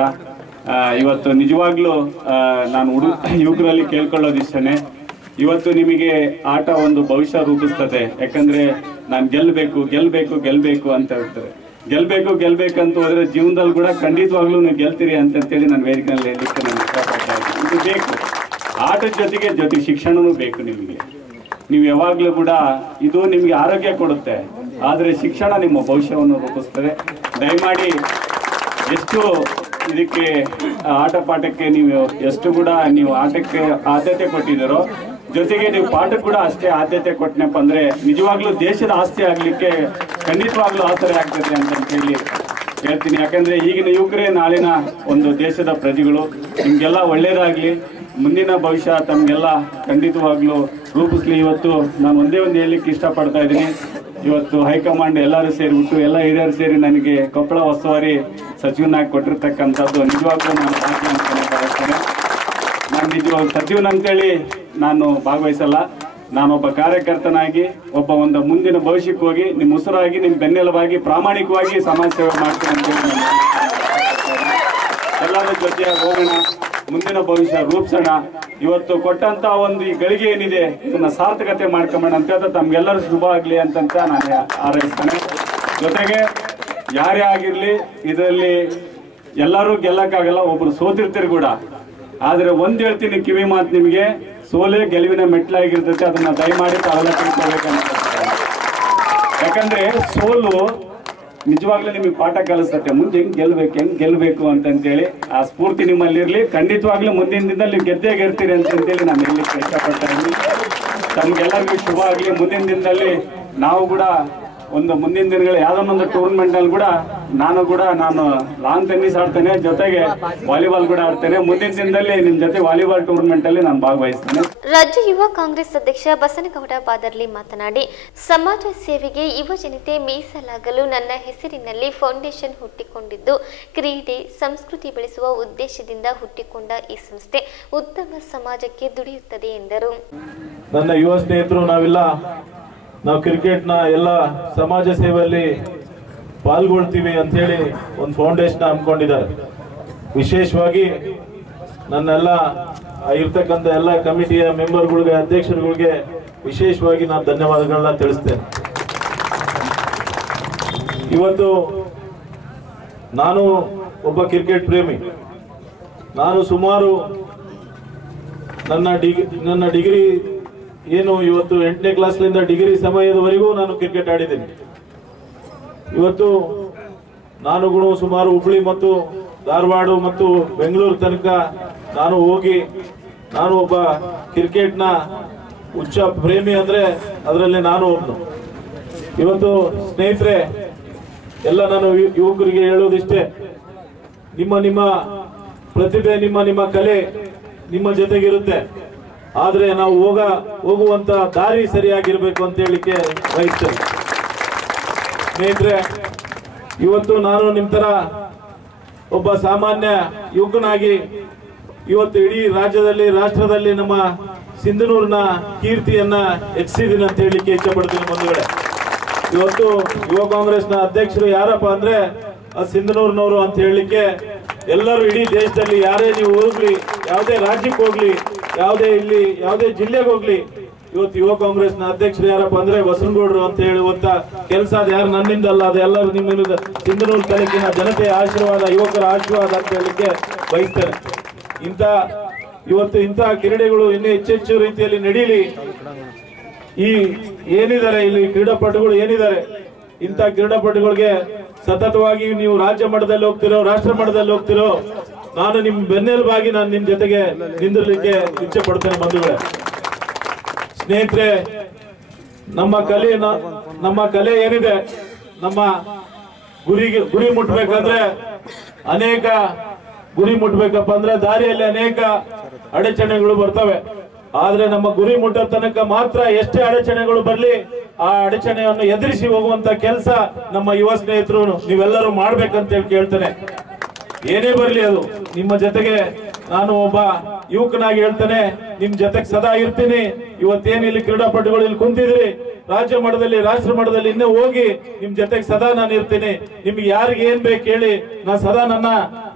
ಇವತ್ತು ನಿಜವಾಗ್ಲೂ ನಾನು ಯುವಕರಲ್ಲಿ ಕೇಳ್ಕೊಳ್ಳೋದು ಇಷ್ಟನೇ, ಇವತ್ತು ನಿಮಗೆ ಆಟ ಒಂದು ಭವಿಷ್ಯ ರೂಪಿಸ್ತದೆ. ಯಾಕಂದ್ರೆ ನಾನು ಗೆಲ್ಬೇಕು ಅಂತ ಹೇಳ್ತಾರೆ. ಗೆಲ್ಬೇಕಂತ ಹೋದ್ರೆ ಜೀವನದಲ್ಲಿ ಕೂಡ ಖಂಡಿತವಾಗ್ಲೂ ನೀವು ಗೆಲ್ತೀರಿ ಅಂತೇಳಿ ನಾನು ವೇದಿಕೆಯಲ್ಲಿ ಹೇಳಲಿಕ್ಕೆ ನಾನು ಇಷ್ಟಪಡ್ತಾ ಇದ್ದೀನಿ. ಇದು ಬೇಕು, ಆಟದ ಜೊತೆಗೆ ಶಿಕ್ಷಣನೂ ಬೇಕು ನಿಮಗೆ. ನೀವು ಯಾವಾಗಲೂ ಕೂಡ ಇದು ನಿಮಗೆ ಆರೋಗ್ಯ ಕೊಡುತ್ತೆ, ಆದರೆ ಶಿಕ್ಷಣ ನಿಮ್ಮ ಭವಿಷ್ಯವನ್ನು ರೂಪಿಸ್ತದೆ. ದಯಮಾಡಿ ಎಷ್ಟು ಇದಕ್ಕೆ ಆಟ ಪಾಠಕ್ಕೆ ನೀವು ಎಷ್ಟು ಕೂಡ ನೀವು ಆಟಕ್ಕೆ ಆದ್ಯತೆ ಕೊಟ್ಟಿದ್ದೀರೋ, ಜೊತೆಗೆ ನೀವು ಪಾಠಕ್ಕೆ ಕೂಡ ಅಷ್ಟೇ ಆದ್ಯತೆ ಕೊಟ್ಟನಪ್ಪ ಅಂದರೆ ನಿಜವಾಗ್ಲೂ ದೇಶದ ಆಸ್ತಿ ಆಗಲಿಕ್ಕೆ ಖಂಡಿತವಾಗ್ಲೂ ಆಸರೆ ಆಗ್ತದೆ ಅಂತ ಹೇಳಿ ಹೇಳ್ತೀನಿ. ಯಾಕಂದರೆ ಈಗಿನ ಯುವಕರೇ ನಾಳಿನ ಒಂದು ದೇಶದ ಪ್ರಜೆಗಳು. ನಿಮಗೆಲ್ಲ ಒಳ್ಳೆಯದಾಗಲಿ, ಮುಂದಿನ ಭವಿಷ್ಯ ತಮಗೆಲ್ಲ ಖಂಡಿತವಾಗ್ಲೂ ರೂಪಿಸ್ಲಿ. ಇವತ್ತು ನಾನು ಒಂದೇ ಒಂದು ಹೇಳಲಿಕ್ಕೆ ಇಷ್ಟಪಡ್ತಾ ಇದ್ದೀನಿ. ಇವತ್ತು ಹೈಕಮಾಂಡ್ ಎಲ್ಲರೂ ಸೇರಿಬಿಟ್ಟು ಎಲ್ಲ ಹಿರಿಯರು ಸೇರಿ ನನಗೆ ಕೊಪ್ಪಳ ಉಸ್ತುವಾರಿ ಸಚಿವನಾಗಿ ಕೊಟ್ಟಿರ್ತಕ್ಕಂಥದ್ದು ನಿಜವಾಗ್ಲೂ ನಾನು ಭಾಗ್ಯ ಅಂತಲೇ ಭಾವಿಸ್ತೇನೆ. ನಾನು ನಿಜವಾಗ್ಲೂ ಸಚಿವನಂತೇಳಿ ನಾನು ಭಾಗವಹಿಸಲ್ಲ. ನಾನೊಬ್ಬ ಕಾರ್ಯಕರ್ತನಾಗಿ ಒಂದು ಮುಂದಿನ ಭವಿಷ್ಯಕ್ಕೆ ಹೋಗಿ ನಿಮ್ಮ ಉಸಿರಾಗಿ ನಿಮ್ಮ ಬೆನ್ನೆಲುಬಾಗಿ ಪ್ರಾಮಾಣಿಕವಾಗಿ ಸಮಾಜ ಸೇವೆ ಮಾಡ್ತೀನಿ ಅಂತೇಳಿ ಎಲ್ಲರ ಜೊತೆಯಾಗಿ ಹೋಗೋಣ, ಮುಂದಿನ ಭವಿಷ್ಯ ರೂಪಿಸೋಣ. ಇವತ್ತು ಕೊಟ್ಟಂತ ಒಂದು ಈ ಗಳಿಗೆ ಏನಿದೆ ಇದನ್ನ ಸಾರ್ಥಕತೆ ಮಾಡ್ಕೊಂಬೋಣ ಅಂತ ತಮ್ಗೆಲ್ಲರೂ ಶುಭ ಆಗಲಿ ಅಂತ ನಾನು ಹಾರೈಸ್ತೇನೆ. ಜೊತೆಗೆ ಯಾರೇ ಆಗಿರ್ಲಿ ಇದರಲ್ಲಿ ಎಲ್ಲರೂ ಗೆಲ್ಲಕ್ಕಾಗಲ್ಲ, ಒಬ್ರು ಸೋತಿರ್ತೀರಿ ಕೂಡ. ಆದ್ರೆ ಒಂದ್ ಹೇಳ್ತೀನಿ ಕಿವಿ ಮಾತು ನಿಮಗೆ, ಸೋಲೆ ಗೆಲುವಿನ ಮೆಟ್ಲಾಗಿರ್ತೈತೆ, ಅದನ್ನ ದಯಮಾಡಿ ತಾವೆಲ್ಲ ತಿಳ್ಕೊಬೇಕಂತ. ಯಾಕಂದ್ರೆ ಸೋಲು ನಿಜವಾಗ್ಲೂ ನಿಮಗೆ ಪಾಠ ಕಲಿಸ್ತತೆ, ಮುಂದೆ ಹೆಂಗ್ ಗೆಲ್ಬೇಕು ಅಂತಂತೇಳಿ ಆ ಸ್ಫೂರ್ತಿ ನಿಮ್ಮಲ್ಲಿ ಇರ್ಲಿ. ಖಂಡಿತವಾಗ್ಲೂ ಮುಂದಿನ ದಿನದಲ್ಲಿ ನೀವು ಗೆದ್ದೇ ಗೆಲ್ತೀರಿ ಅಂತೇಳಿ ನಾನು ಹೇಳಲಿಕ್ಕೆ ಇಷ್ಟಪಡ್ತಾ ಇದ್ದೀನಿ. ತಮ್ಗೆಲ್ಲರಿಗೂ ಶುಭ ಆಗಲಿ. ಮುಂದಿನ ದಿನದಲ್ಲಿ ನಾವು ಕೂಡ ಮುಂದಿನ ದಿನಗಳು ಯಾವ್ದೊಂದು ಟೂರ್ನಮೆಂಟ್ ಅಲ್ಲಿ ಕೂಡ ನಾನು ಲಾಂಗ್ ಟೆನ್ನಿಸ್ ಆಡ್ತೇನೆ, ಜೊತೆಗೆ ವಾಲಿಬಾಲ್ ಕೂಡ ಆಡ್ತೇನೆ. ಮುಂದಿನ ದಿನದಲ್ಲಿ ನಿಮ್ ಜೊತೆ ವಾಲಿಬಾಲ್ ಟೂರ್ನಮೆಂಟ್ ಅಲ್ಲಿ ನಾನು ಭಾಗವಹಿಸ್ತೇನೆ. ರಾಜ್ಯ ಯುವ ಕಾಂಗ್ರೆಸ್ ಅಧ್ಯಕ್ಷ ಬಸನಗೌಡ ಬಾದರ್ಲಿ ಮಾತನಾಡಿ, ಸಮಾಜ ಸೇವೆಗೆ ಯುವ ಜನತೆ ಮೀಸಲಾಗಲು ನನ್ನ ಹೆಸರಿನಲ್ಲಿ ಫೌಂಡೇಶನ್ ಹುಟ್ಟಿಕೊಂಡಿದ್ದು, ಕ್ರೀಡೆ ಸಂಸ್ಕೃತಿ ಬೆಳೆಸುವ ಉದ್ದೇಶದಿಂದ ಹುಟ್ಟಿಕೊಂಡ ಈ ಸಂಸ್ಥೆ ಉತ್ತಮ ಸಮಾಜಕ್ಕೆ ದುಡಿಯುತ್ತದೆ ಎಂದರು. ನನ್ನ ಯುವ ಸ್ನೇಹಿತರು ನಾವು ಕ್ರಿಕೆಟ್ನ ಎಲ್ಲ ಸಮಾಜ ಸೇವೆಯಲ್ಲಿ ಪಾಲ್ಗೊಳ್ತೀವಿ ಅಂತ ಹೇಳಿ ಒಂದು ಫೌಂಡೇಶನ್ ಹಮ್ಮಿಕೊಂಡಿದ್ದಾರೆ. ವಿಶೇಷವಾಗಿ ನನ್ನೆಲ್ಲ ಇರ್ತಕ್ಕಂಥ ಎಲ್ಲ ಕಮಿಟಿಯ ಮೆಂಬರ್ಗಳಿಗೆ, ಅಧ್ಯಕ್ಷರುಗಳಿಗೆ ವಿಶೇಷವಾಗಿ ನಾನು ಧನ್ಯವಾದಗಳನ್ನ ತಿಳಿಸ್ತೇನೆ. ಇವತ್ತು ನಾನು ಒಬ್ಬ ಕ್ರಿಕೆಟ್ ಪ್ರೇಮಿ. ನಾನು ಸುಮಾರು ನನ್ನ ಡಿಗ್ರಿ ಏನು ಇವತ್ತು 8ನೇ ಕ್ಲಾಸ್ನಿಂದ ಡಿಗ್ರಿ ಸಮಯದವರೆಗೂ ನಾನು ಕ್ರಿಕೆಟ್ ಆಡಿದ್ದೀನಿ. ಇವತ್ತು ನಾನು ಕೂಡ ಸುಮಾರು ಹುಬ್ಳಿ ಮತ್ತು ಧಾರವಾಡ ಮತ್ತು ಬೆಂಗಳೂರು ತನಕ ನಾನು ಒಬ್ಬ ಕ್ರಿಕೆಟ್ನ ಉಚ್ಚ ಪ್ರೇಮಿ ಅಂದ್ರೆ ಅದರಲ್ಲಿ ನಾನು ಒಬ್ಬನು. ಇವತ್ತು ಸ್ನೇಹಿತರೆ ಎಲ್ಲ ನಾನು ಯುವಕರಿಗೆ ಹೇಳೋದಿಷ್ಟೇ, ನಿಮ್ಮ ಪ್ರತಿಭೆ, ನಿಮ್ಮ ಕಲೆ ನಿಮ್ಮ ಜೊತೆಗಿರುತ್ತೆ. ಆದ್ರೆ ನಾವು ಹೋಗುವಂತ ದಾರಿ ಸರಿಯಾಗಿರ್ಬೇಕು ಅಂತ ಹೇಳಿಕ್ಕೆ ಬಯಸ್ತೇನೆ. ಸ್ನೇಹಿತರೆ, ಇವತ್ತು ನಾನು ನಿಮ್ ತರ ಒಬ್ಬ ಸಾಮಾನ್ಯ ಯುವಕನಾಗಿ ಇವತ್ತು ಇಡೀ ರಾಜ್ಯದಲ್ಲಿ, ರಾಷ್ಟ್ರದಲ್ಲಿ ನಮ್ಮ ಸಿಂಧನೂರಿನ ಕೀರ್ತಿಯನ್ನ ಹೆಚ್ಚಿಸಿದ್ದೀನಿ ಅಂತ ಹೇಳಲಿಕ್ಕೆ ಇಷ್ಟಪಡ್ತೀನಿ. ಬಂಧುಗಳೇ, ಇವತ್ತು ಯುವ ಕಾಂಗ್ರೆಸ್ನ ಅಧ್ಯಕ್ಷರು ಯಾರಪ್ಪ ಅಂದ್ರೆ ಸಿಂಧನೂರಿನವರು ಅಂತ ಹೇಳಲಿಕ್ಕೆ ಎಲ್ಲರೂ ಇಡೀ ದೇಶದಲ್ಲಿ ಯಾರೇ ನೀವು ಹೋಗ್ಲಿ, ಯಾವುದೇ ರಾಜ್ಯಕ್ಕೆ ಹೋಗ್ಲಿ, ಯಾವುದೇ ಜಿಲ್ಲೆಗೆ ಹೋಗ್ಲಿ, ಇವತ್ತು ಯುವ ಕಾಂಗ್ರೆಸ್ನ ಅಧ್ಯಕ್ಷರು ಯಾರಪ್ಪ ಅಂದ್ರೆ ಬಸನಗೌಡರು ಅಂತ ಹೇಳುವಂತ ಕೆಲಸ ಅದು ಯಾರು ನನ್ನಿಂದ ಅಲ್ಲ, ಅದು ಎಲ್ಲರೂ ನಿಮ್ಮ ಸಿಂಧನೂರು ತಾಲೂಕಿನ ಜನತೆಯ ಆಶೀರ್ವಾದ, ಯುವಕರ ಆಶೀರ್ವಾದ ಅಂತ ಹೇಳಲಿಕ್ಕೆ ಬಯಸ್ತೇನೆ. ಇವತ್ತು ಇಂತಹ ಕ್ರೀಡೆಗಳು ಇನ್ನೂ ಹೆಚ್ಚೆಚ್ಚು ರೀತಿಯಲ್ಲಿ ನಡೀಲಿ. ಈ ಏನಿದ್ದಾರೆ ಇಲ್ಲಿ ಕ್ರೀಡಾಪಟುಗಳು ಏನಿದ್ದಾರೆ, ಇಂಥ ಕ್ರೀಡಾಪಟುಗಳಿಗೆ ಸತತವಾಗಿ ನೀವು ರಾಜ್ಯ ಮಟ್ಟದಲ್ಲಿ ಹೋಗ್ತಿರೋ, ರಾಷ್ಟ್ರ ಮಟ್ಟದಲ್ಲಿ ಹೋಗ್ತಿರೋ, ನಾನು ನಿಮ್ ಬೆನ್ನೆಲುಬಾಗಿ ನಾನು ನಿಮ್ ಜೊತೆಗೆ ನಿಂದಿರ್ಲಿಕ್ಕೆ ಇಚ್ಛೆ ಪಡ್ತೇನೆ. ಬಂಧುಗಳೇ, ಸ್ನೇಹಿತರೆ, ನಮ್ಮ ಕಲೆ ಏನಿದೆ, ನಮ್ಮ ಗುರಿ ಮುಟ್ಬೇಕಂದ್ರೆ ಗುರಿ ಮುಟ್ಬೇಕಪ್ಪ ಅಂದ್ರೆ ದಾರಿಯಲ್ಲಿ ಅನೇಕ ಅಡಚಣೆಗಳು ಬರ್ತವೆ. ಆದ್ರೆ ನಮ್ಮ ಗುರಿ ಮುಟ್ಟೋ ತನಕ ಮಾತ್ರ ಎಷ್ಟೇ ಅಡಚಣೆಗಳು ಬರ್ಲಿ, ಆ ಅಡಚಣೆಯನ್ನು ಎದುರಿಸಿ ಹೋಗುವಂತ ಕೆಲಸ ನಮ್ಮ ಯುವ ಸ್ನೇಹಿತರು ನೀವೆಲ್ಲರೂ ಮಾಡ್ಬೇಕಂತ ಹೇಳಿ ಕೇಳ್ತೇನೆ. ಏನೇ ಬರ್ಲಿ ಅದು ನಿಮ್ಮ ಜೊತೆಗೆ ನಾನು ಒಬ್ಬ ಯುವಕನಾಗಿ ಹೇಳ್ತೇನೆ, ನಿಮ್ ಜೊತೆಗೆ ಸದಾ ಇರ್ತೀನಿ. ಇವತ್ತೇನು ಇಲ್ಲಿ ಕ್ರೀಡಾಪಟುಗಳು ಇಲ್ಲಿ ಕುಂತಿದ್ರಿ, ರಾಜ್ಯ ಮಟ್ಟದಲ್ಲಿ ರಾಷ್ಟ್ರ ಮಟ್ಟದಲ್ಲಿ ಇನ್ನೂ ಹೋಗಿ ನಿಮ್ ಜೊತೆಗೆ ಸದಾ ನಾನು ಇರ್ತೀನಿ. ನಿಮ್ಗೆ ಯಾರಿಗೆ ಏನ್ ಬೇಕು ಹೇಳಿ, ನಾನು ಸದಾ ನನ್ನ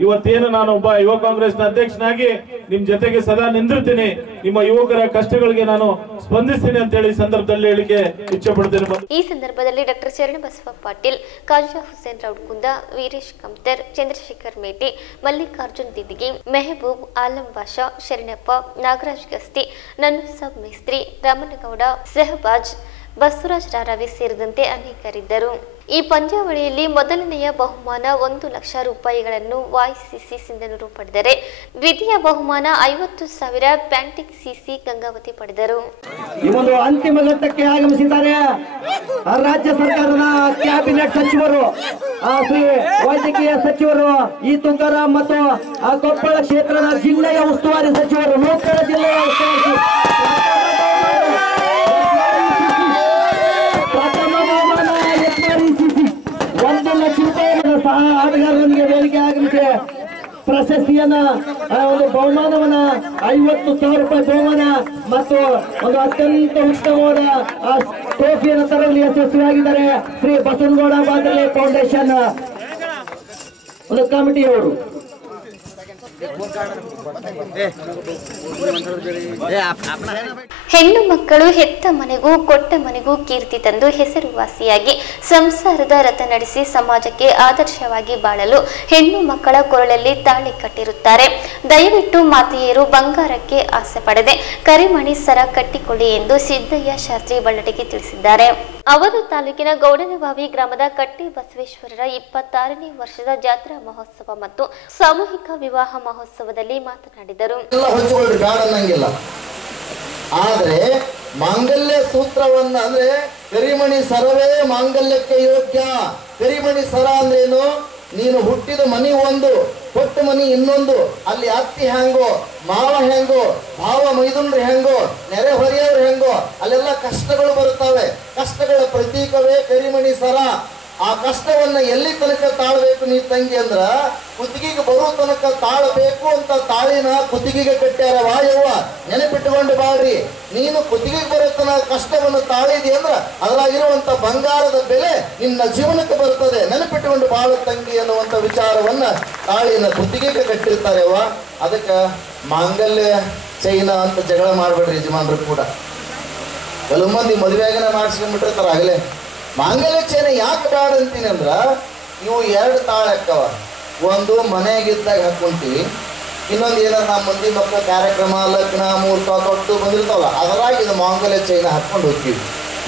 ಇವತ್ತೇನು ನಾನು ಒಬ್ಬ ಯುವ ಕಾಂಗ್ರೆಸ್ನ ಅಧ್ಯಕ್ಷನಾಗಿ ನಿಮ್ ಜೊತೆಗೆ ಸದಾ ನಿಂದಿರ್ತೀನಿ. ನಿಮ್ಮ ಯುವಕರ ಕಷ್ಟಗಳಿಗೆ ನಾನು ಸ್ಪಂದಿಸ್ತೀನಿ ಅಂತ ಹೇಳಿ ಸಂದರ್ಭದಲ್ಲಿ ಹೇಳಿಕೆ ಇಚ್ಛೆ ಪಡ್ತೇನೆ. ಈ ಸಂದರ್ಭದಲ್ಲಿ ಡಾಕ್ಟರ್ ಶರಣಬಸವ ಪಾಟೀಲ್, ಕಾಜಾ ಹುಸೇನ್ ರೌಡ್ಕುಂದ, ವೀರೇಶ್ ಕಮ್ತರ್, ಚಂದ್ರಶೇಖರ್ ಮೇಟಿ, ಮಲ್ಲಿಕಾರ್ಜುನ್ ದಿದಿಗಿ, ಮೆಹಬೂಬ್ ಆಲಂ ಬಾಷಾ, ಶರಣಪ್ಪ, ನಾಗರಾಜ್ ಗಸ್ತಿ, ನನ್ನೂಸಬ್ ಮೇಸ್ತ್ರಿ, ರಾಮನಗೌಡ, ಸೆಹಬಾಜ್, ಬಸವರಾಜ್ ರಾರಾವಿ ಸೇರಿದಂತೆ ಅನೇಕರಿದ್ದರು. ಈ ಪಂದ್ಯಾವಳಿಯಲ್ಲಿ ಮೊದಲನೆಯ ಬಹುಮಾನ 1 ಲಕ್ಷ ರೂಪಾಯಿಗಳನ್ನು YCC ಸಿಂಧನೂರು ಪಡೆದರೆ, ದ್ವಿತೀಯ ಬಹುಮಾನ 50,000 ಪ್ಯಾಂಟಿಕ್ ಸಿಸಿ ಗಂಗಾವತಿ ಪಡೆದರು. ಈ ಒಂದು ಅಂತಿಮ ಘಟ್ಟಕ್ಕೆ ಆಗಮಿಸಿದ್ದಾರೆ ರಾಜ್ಯ ಸರ್ಕಾರದ ಕ್ಯಾಬಿನೆಟ್ ಸಚಿವರು, ಶ್ರೀ ವೈದ್ಯಕೀಯ ಸಚಿವರು ಈ ತುಕಾರಾಮ್ ಮತ್ತು ಕೊಪ್ಪಳ ಕ್ಷೇತ್ರದ ಜಿಲ್ಲೆಯ ಉಸ್ತುವಾರಿ ಸಚಿವರು, ನೂತನ ಜಿಲ್ಲೆಯ ಉಸ್ತುವಾರಿ ಆಟಗಾರರಿಗೆ ವೇದಿಕೆ ಆಗಮಿಸಿ ಪ್ರಶಸ್ತಿಯನ್ನ ಒಂದು ಬಹುಮಾನವನ್ನ 50,000 ರೂಪಾಯಿ ಬಹುಮಾನ ಮತ್ತು ಒಂದು ಅತ್ಯಂತ ಉತ್ತಮವಾದ ಟ್ರೋಫಿಯನ್ನು ತರಲು ಯಶಸ್ವಿಯಾಗಿದ್ದಾರೆ ಶ್ರೀ ಬಸವನಗೌಡ ಬಾದಲೆ ಫೌಂಡೇಶನ್ ಒಂದು ಕಮಿಟಿಯವರು. ಹೆಣ್ಣು ಮಕ್ಕಳು ಹೆತ್ತ ಮನೆಗೂ ಕೊಟ್ಟ ಮನೆಗೂ ಕೀರ್ತಿ ತಂದು ಹೆಸರುವಾಸಿಯಾಗಿ ಸಂಸಾರದ ರಥ ನಡೆಸಿ ಸಮಾಜಕ್ಕೆ ಆದರ್ಶವಾಗಿ ಬಾಳಲು ಹೆಣ್ಣು ಮಕ್ಕಳ ಕೊರಳಲ್ಲಿ ತಾಳಿ ಕಟ್ಟಿರುತ್ತಾರೆ. ದಯವಿಟ್ಟು ಮಾತೆಯರು ಬಂಗಾರಕ್ಕೆ ಆಸೆ ಪಡದೆ ಕರಿಮಣಿ ಸರ ಕಟ್ಟಿಕೊಳ್ಳಿ ಎಂದು ಸಿದ್ದಯ್ಯ ಶಾಸ್ತ್ರಿ ಬಳ್ಳಟಗಿ ತಿಳಿಸಿದ್ದಾರೆ. ಅವರು ತಾಲೂಕಿನ ಗೌಡನಬಾವಿ ಗ್ರಾಮದ ಕಟ್ಟಿ ಬಸವೇಶ್ವರರ 26ನೇ ವರ್ಷದ ಜಾತ್ರಾ ಮಹೋತ್ಸವ ಮತ್ತು ಸಾಮೂಹಿಕ ವಿವಾಹ ಮಹೋತ್ಸವದಲ್ಲಿ ಮಾತನಾಡಿದರು. ಆದ್ರೆ ಮಾಂಗಲ್ಯ ಸೂತ್ರವನ್ನ ಅಂದ್ರೆ ಕರಿಮಣಿ ಸರವೇ ಮಾಂಗಲ್ಯಕ್ಕೆ ಯೋಗ್ಯ. ಕರಿಮಣಿ ಸರ ಅಂದ್ರೇನು? ನೀನು ಹುಟ್ಟಿದ ಮನಿ ಒಂದು, ಕೊಟ್ಟ ಮನಿ ಇನ್ನೊಂದು. ಅಲ್ಲಿ ಅತ್ತಿ ಹೆಂಗೋ, ಮಾವ ಹೆಂಗೋ, ಭಾವ ಮೈದುನ್ರು ಹೆಂಗೋ, ನೆರೆ ಹೊರೆಯವ್ರು ಹೆಂಗೋ, ಅಲ್ಲೆಲ್ಲ ಕಷ್ಟಗಳು ಬರುತ್ತವೆ. ಕಷ್ಟಗಳ ಪ್ರತೀಕವೇ ಕರಿಮಣಿ ಸರ. ಆ ಕಷ್ಟವನ್ನ ಎಲ್ಲಿ ತನಕ ತಾಳ್ಬೇಕು ನೀ ತಂಗಿ ಅಂದ್ರ ಕುತ್ತಿಗೆಗೆ ಬರೋ ತನಕ ತಾಳಬೇಕು ಅಂತ ತಾಳಿನ ಕುತ್ತಿಗೆಗೆ ಕಟ್ಟ್ಯಾರ. ವಾಯವ್ವ ನೆನಪಿಟ್ಟುಕೊಂಡು ಬಾಳ್ರಿ, ನೀನು ಕುತ್ತಿಗೆಗೆ ಬರೋ ತನಕ ಕಷ್ಟವನ್ನು ತಾಳಿದಿ ಅಂದ್ರ ಅದರಾಗಿರುವಂತ ಬಂಗಾರದ ಬೆಲೆ ನಿನ್ನ ಜೀವನಕ್ಕೆ ಬರ್ತದೆ. ನೆನಪಿಟ್ಟುಕೊಂಡು ಬಾಳು ತಂಗಿ ಅನ್ನುವಂಥ ವಿಚಾರವನ್ನ ತಾಳಿನ ಕುತ್ತಿಗೆಗೆ ಕಟ್ಟಿರ್ತಾರೆ. ಅವ್ವ ಅದಕ್ಕೆ ಮಾಂಗಲ್ಯ ಚೈನ ಅಂತ ಜಗಳ ಮಾಡ್ಬೇಡ್ರಿ ಯಜಮಾನ್ರು ಕೂಡ. ಕೆಲವು ಮಂದಿ ಮದುವೆಯಾಗನ ಮಾಡಿಸ್ಕೊಂಡ್ಬಿಟ್ಟಿರ್ತಾರ. ಆಗಲೇ ಮಾಂಗಲ್ಯ ಚೈನ ಯಾಕೆ ಬೇಡ ಅಂತೀನಿ ಅಂದ್ರ ಇವು 2 ತಾಳ ಅಕ್ಕವ. ಒಂದು ಮನೆಯಾಗಿದ್ದಾಗ ಹಾಕೊಂತೀವಿ, ಇನ್ನೊಂದು ಏನಾರ ನಮ್ಮ ಮಂದಿ ಮಕ್ಕಳ ಕಾರ್ಯಕ್ರಮ, ಲಗ್ನ, ಮುಹೂರ್ತ, ತೊಟ್ಟು ಬಂದಿರ್ತಾವಲ್ಲ ಅದರಾಗ ಇದು ಮಾಂಗಲ್ಯ ಚೈನ ಹಾಕೊಂಡು ಹೋಗ್ತೀವಿ.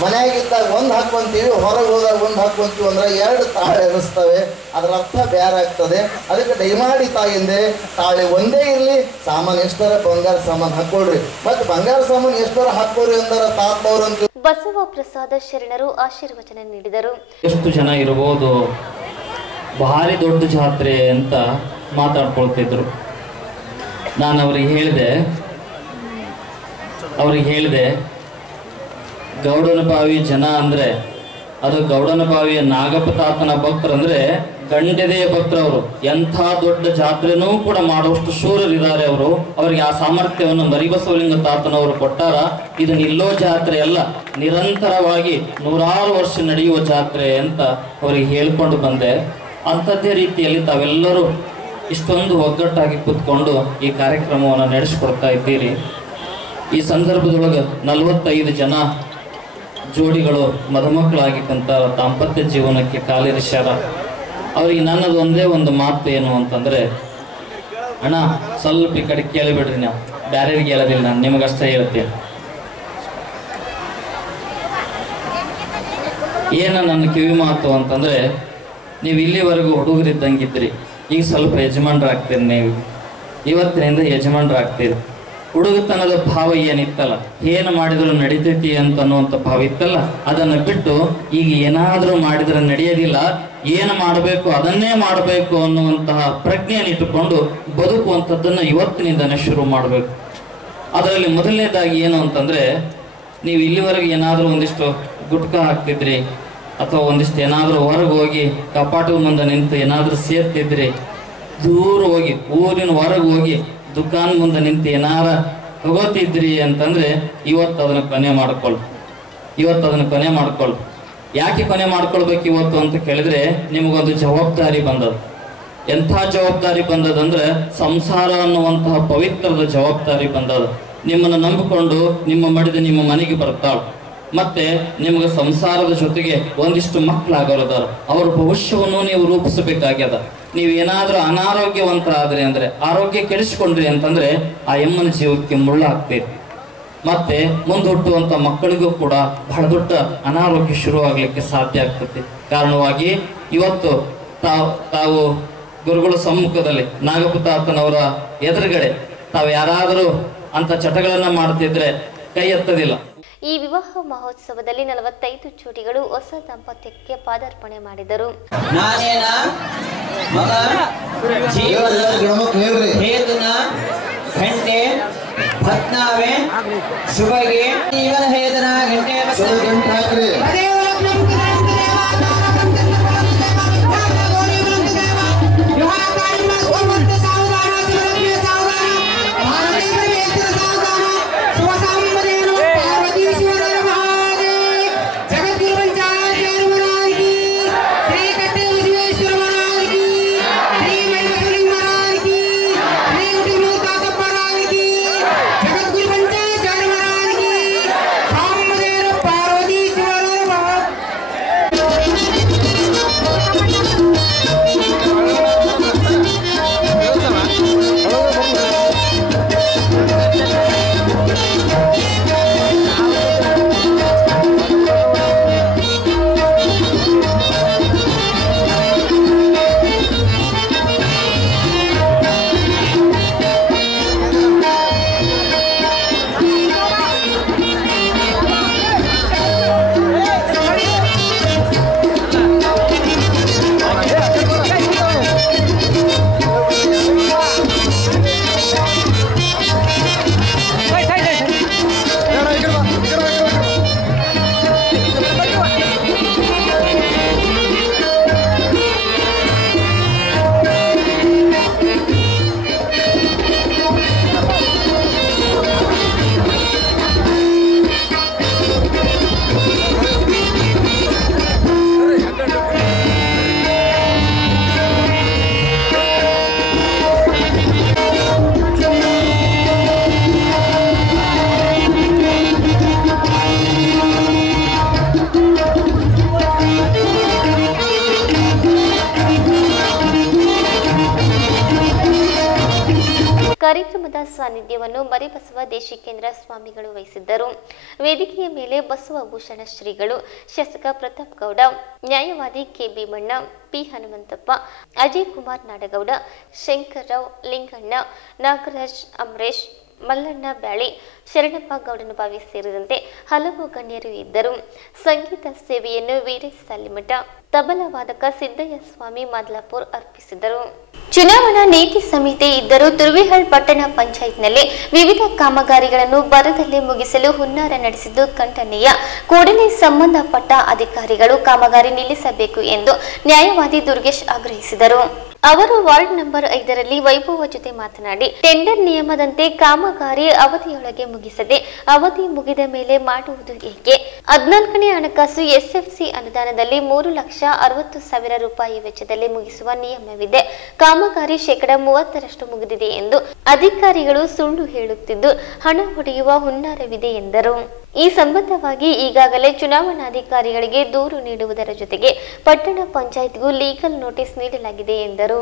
ಮನೆಯಾಗಿದ್ದಾಗ ಒಂದು ಹಾಕೊಂತೀವಿ, ಹೊರಗೆ ಹೋದಾಗ ಒಂದು ಹಾಕೊಂತೀವಿ ಅಂದ್ರೆ 2 ತಾಳೆ ಎನಿಸ್ತವೆ. ಅದರ ಅರ್ಥ ಬೇರೆ ಆಗ್ತದೆ. ಅದಕ್ಕೆ ದಯಮಾಡಿ ತಾಯಿಂದೆ ತಾಳೆ ಒಂದೇ ಇರಲಿ, ಸಾಮಾನು ಎಷ್ಟರ ಬಂಗಾರ ಸಾಮಾನು ಹಾಕೊಳ್ರಿ. ಮತ್ತು ಬಂಗಾರ ಸಾಮಾನು ಎಷ್ಟರ ಹಾಕೋರಿ ಅಂದಾರ ತಾತವ್ರು ಅಂತ. ಬಸವ ಪ್ರಸಾದ ಶರಣರು ಆಶೀರ್ವಚನ ನೀಡಿದರು. ಎಷ್ಟು ಜನ ಇರಬಹುದು, ಭಾರಿ ದೊಡ್ಡ ಜಾತ್ರೆ ಅಂತ ಮಾತಾಡ್ಕೊಳ್ತಿದ್ರು. ನಾನು ಅವ್ರಿಗೆ ಹೇಳಿದೆ ಗೌಡನಬಾವಿ ಜನ ಅಂದ್ರೆ ಅದು ಗೌಡನಬಾವಿಯ ನಾಗಪ್ಪ ತಾತನ ಭಕ್ತರು ಅಂದ್ರೆ ಗಂಡೆದೆಯ ಭಕ್ತರವರು. ಎಂಥ ದೊಡ್ಡ ಜಾತ್ರೆನೂ ಕೂಡ ಮಾಡುವಷ್ಟು ಶೂರರಿದ್ದಾರೆ ಅವರು. ಅವರಿಗೆ ಆ ಸಾಮರ್ಥ್ಯವನ್ನು ಮರಿಬಸವಲಿಂಗ ತಾತನವರು ಕೊಟ್ಟಾರ. ಇದು ನಿಲ್ಲೋ ಜಾತ್ರೆ ಅಲ್ಲ, ನಿರಂತರವಾಗಿ 100 ವರ್ಷ ನಡೆಯುವ ಜಾತ್ರೆ ಅಂತ ಅವರಿಗೆ ಹೇಳ್ಕೊಂಡು ಬಂದೆ. ಅಂಥದ್ದೇ ರೀತಿಯಲ್ಲಿ ತಾವೆಲ್ಲರೂ ಇಷ್ಟೊಂದು ಒಗ್ಗಟ್ಟಾಗಿ ಕೂತ್ಕೊಂಡು ಈ ಕಾರ್ಯಕ್ರಮವನ್ನು ನಡೆಸಿಕೊಡ್ತಾ ಇದ್ದೀರಿ. ಈ ಸಂದರ್ಭದೊಳಗೆ 45 ಜನ ಜೋಡಿಗಳು ಮದುಮಕ್ಕಳಾಗಿಕ್ಕಂಥ ದಾಂಪತ್ಯ ಜೀವನಕ್ಕೆ ಕಾಲಿರಿಸ್ಯಾರ. ಅವ್ರಿಗೆ ನನ್ನದು ಒಂದೇ ಒಂದು ಮಾತು ಏನು ಅಂತಂದ್ರೆ, ಅಣ್ಣ ಸ್ವಲ್ಪ ಈ ಕಡೆ ಕೇಳಿಬಿಡ್ರಿ, ನಾವು ಬ್ಯಾರೆರಿಗೆ ಹೇಳೋದಿಲ್ಲ, ನಾನು ನಿಮಗಷ್ಟೇ ಹೇಳ್ತೀನಿ. ಏನು ನನ್ನ ಕಿವಿ ಮಾತು ಅಂತಂದ್ರೆ, ನೀವು ಇಲ್ಲಿವರೆಗೂ ಹುಡುಗರಿದ್ದಂಗಿದ್ರಿ, ಈಗ ಸ್ವಲ್ಪ ಯಜಮಾನ್ರಾಗ್ತೀರಿ. ನೀವು ಇವತ್ತಿನಿಂದ ಯಜಮಾನ್ರಾಗ್ತೀರಿ. ಹುಡುಗತನದ ಭಾವ ಏನಿತ್ತಲ್ಲ, ಏನು ಮಾಡಿದ್ರು ನಡೀತೈತಿ ಅಂತ ಅನ್ನುವಂಥ ಭಾವ ಇತ್ತಲ್ಲ, ಅದನ್ನು ಬಿಟ್ಟು ಈಗ ಏನಾದರೂ ಮಾಡಿದ್ರೆ ನಡೆಯೋದಿಲ್ಲ, ಏನು ಮಾಡಬೇಕು ಅದನ್ನೇ ಮಾಡಬೇಕು ಅನ್ನುವಂತಹ ಪ್ರಜ್ಞೆಯನ್ನು ಇಟ್ಟುಕೊಂಡು ಬದುಕುವಂಥದ್ದನ್ನು ಇವತ್ತಿನಿಂದನೇ ಶುರು ಮಾಡಬೇಕು. ಅದರಲ್ಲಿ ಮೊದಲನೇದಾಗಿ ಏನು ಅಂತಂದ್ರೆ, ನೀವು ಇಲ್ಲಿವರೆಗೆ ಏನಾದರೂ ಒಂದಿಷ್ಟು ಗುಟ್ಕ ಹಾಕ್ತಿದ್ರಿ ಅಥವಾ ಒಂದಿಷ್ಟು ಏನಾದರೂ ಹೊರಗೆ ಹೋಗಿ ಕಪಾಟದ ಮುಂದೆ ನಿಂತು ಏನಾದರೂ ಸೇರ್ತಿದ್ರಿ, ದೂರ ಹೋಗಿ ಊರಿನ ಹೊರಗೆ ಹೋಗಿ ದುಕಾನ್ ಮುಂದೆ ನಿಂತು ಏನಾರ ತಗೋತಿದ್ರಿ ಅಂತಂದ್ರೆ ಇವತ್ತು ಅದನ್ನ ಕೊನೆ ಮಾಡ್ಕೊಳ್ಳಿ. ಇವತ್ತು ಅದನ್ನು ಕೊನೆ ಮಾಡ್ಕೊಳ್ಳಿ. ಯಾಕೆ ಕೊನೆ ಮಾಡ್ಕೊಳ್ಬೇಕು ಇವತ್ತು ಅಂತ ಕೇಳಿದ್ರೆ ನಿಮಗೊಂದು ಜವಾಬ್ದಾರಿ ಬಂದದ್ದು. ಎಂಥ ಜವಾಬ್ದಾರಿ ಬಂದದಂದ್ರೆ ಸಂಸಾರ ಅನ್ನುವಂತಹ ಪವಿತ್ರದ ಜವಾಬ್ದಾರಿ ಬಂದದ. ನಿಮ್ಮನ್ನು ನಂಬಿಕೊಂಡು ನಿಮ್ಮ ಮಡಿದ ನಿಮ್ಮ ಮನೆಗೆ ಬರ್ತಾಳ. ಮತ್ತೆ ನಿಮಗೆ ಸಂಸಾರದ ಜೊತೆಗೆ ಒಂದಿಷ್ಟು ಮಕ್ಕಳಾಗೋರದಾರ. ಅವ್ರ ಭವಿಷ್ಯವನ್ನು ನೀವು ರೂಪಿಸಬೇಕಾಗ್ಯದ. ನೀವೇನಾದ್ರೂ ಅನಾರೋಗ್ಯವಂತರಾದ್ರಿ ಅಂದ್ರೆ, ಆರೋಗ್ಯ ಕೆಡಿಸ್ಕೊಂಡ್ರಿ ಅಂತಂದ್ರೆ ಆ ಎಮ್ಮನ ಜೀವಕ್ಕೆ ಮುಳ್ಳಾಗ್ತೈತಿ. ಮತ್ತೆ ಮುಂದೆ ಹುಟ್ಟುವಂತ ಮಕ್ಕಳಿಗೂ ಕೂಡ ಬಹಳ ದೊಡ್ಡ ಅನಾರೋಗ್ಯ ಶುರುವಾಗ್ಲಿಕ್ಕೆ ಸಾಧ್ಯ ಆಗ್ತದೆ. ಕಾರಣವಾಗಿ ಇವತ್ತು ತಾವು ಗುರುಗಳ ಸಮ್ಮುಖದಲ್ಲಿ ನಾಗಪತಾತನವರ ಎದುರುಗಡೆ ತಾವು ಯಾರಾದರೂ ಅಂತ ಚಟಗಳನ್ನ ಮಾಡ್ತಿದ್ರೆ ಕೈ ಎತ್ತದಿಲ್ಲ. ಈ ವಿವಾಹ ಮಹೋತ್ಸವದಲ್ಲಿ 45 ಜೋಡಿಗಳು ಹೊಸ ದಾಂಪತ್ಯಕ್ಕೆ ಪಾದಾರ್ಪಣೆ ಮಾಡಿದರು. ಶುಭಗೆ ಜೀವನ ಹೇದನ ಗಂಟೆ ಕಾರ್ಯಕ್ರಮದ ಸಾನ್ನಿಧ್ಯವನ್ನು ಮರಿಬಸವ ದೇಶಿಕೇಂದ್ರ ಸ್ವಾಮಿಗಳು ವಹಿಸಿದ್ದರು. ವೇದಿಕೆಯ ಮೇಲೆ ಬಸವಭೂಷಣ ಶ್ರೀಗಳು, ಶಾಸಕ ಪ್ರತಾಪ್ ಗೌಡ, ನ್ಯಾಯವಾದಿ ಕೆಬಿ ಬಣ್ಣ, ಪಿ ಹನುಮಂತಪ್ಪ, ಅಜಯ್ ಕುಮಾರ್ ನಾಡಗೌಡ, ಶಂಕರ್ರಾವ್, ಲಿಂಗಣ್ಣ, ನಾಗರಾಜ್, ಅಮರೇಶ್, ಮಲ್ಲಣ್ಣ ಬ್ಯಾಳಿ, ಶರಣಪ್ಪ ಗೌಡನಬಾವಿ ಸೇರಿದಂತೆ ಹಲವು ಗಣ್ಯರು ಇದ್ದರು. ಸಂಗೀತ ಸೇವೆಯನ್ನು ವೀರೇಶ್ ಸಾಲಿಮಠ, ತಬಲಾ ವಾದಕ ಸಿದ್ದಯ್ಯ ಸ್ವಾಮಿ ಮಾದ್ಲಾಪುರ್ ಅರ್ಪಿಸಿದರು. ಚುನಾವಣಾ ನೀತಿ ಸಂಹಿತೆ ಇದ್ದರೂ ತುರುವಿಹಳ್ ಪಟ್ಟಣ ಪಂಚಾಯತ್ನಲ್ಲಿ ವಿವಿಧ ಕಾಮಗಾರಿಗಳನ್ನು ಬರದಲ್ಲೇ ಮುಗಿಸಲು ಹುನ್ನಾರ ನಡೆಸಿದ್ದು ಖಂಡನೀಯ. ಕೂಡಲೇ ಸಂಬಂಧಪಟ್ಟ ಅಧಿಕಾರಿಗಳು ಕಾಮಗಾರಿ ನಿಲ್ಲಿಸಬೇಕು ಎಂದು ನ್ಯಾಯವಾದಿ ದುರ್ಗೇಶ್ ಆಗ್ರಹಿಸಿದರು. ಅವರು ವಾರ್ಡ್ ನಂಬರ್ 5ರಲ್ಲಿ ವೈಭವ ಜೊತೆ ಮಾತನಾಡಿ, ಟೆಂಡರ್ ನಿಯಮದಂತೆ ಕಾಮಗಾರಿ ಅವಧಿಯೊಳಗೆ ಮುಗಿಸದೆ ಅವಧಿ ಮುಗಿದ ಮೇಲೆ ಮಾಡುವುದು ಏಕೆ? 14ನೇ ಹಣಕಾಸು ಎಸ್ಎಫ್ಸಿ ಅನುದಾನದಲ್ಲಿ 3,60,000 ರೂಪಾಯಿ ವೆಚ್ಚದಲ್ಲಿ ಮುಗಿಸುವ ನಿಯಮವಿದೆ. ಕಾಮಗಾರಿ 30% ಮುಗಿದಿದೆ ಎಂದು ಅಧಿಕಾರಿಗಳು ಸುಳ್ಳು ಹೇಳುತ್ತಿದ್ದು ಹಣ ಹೊಡೆಯುವ ಹುನ್ನಾರವಿದೆ ಎಂದರು. ಈ ಸಂಬಂಧವಾಗಿ ಈಗಾಗಲೇ ಚುನಾವಣಾಧಿಕಾರಿಗಳಿಗೆ ದೂರು ನೀಡುವುದರ ಜೊತೆಗೆ ಪಟ್ಟಣ ಪಂಚಾಯತ್ಗೂ ಲೀಗಲ್ ನೋಟಿಸ್ ನೀಡಲಾಗಿದೆ ಎಂದರು.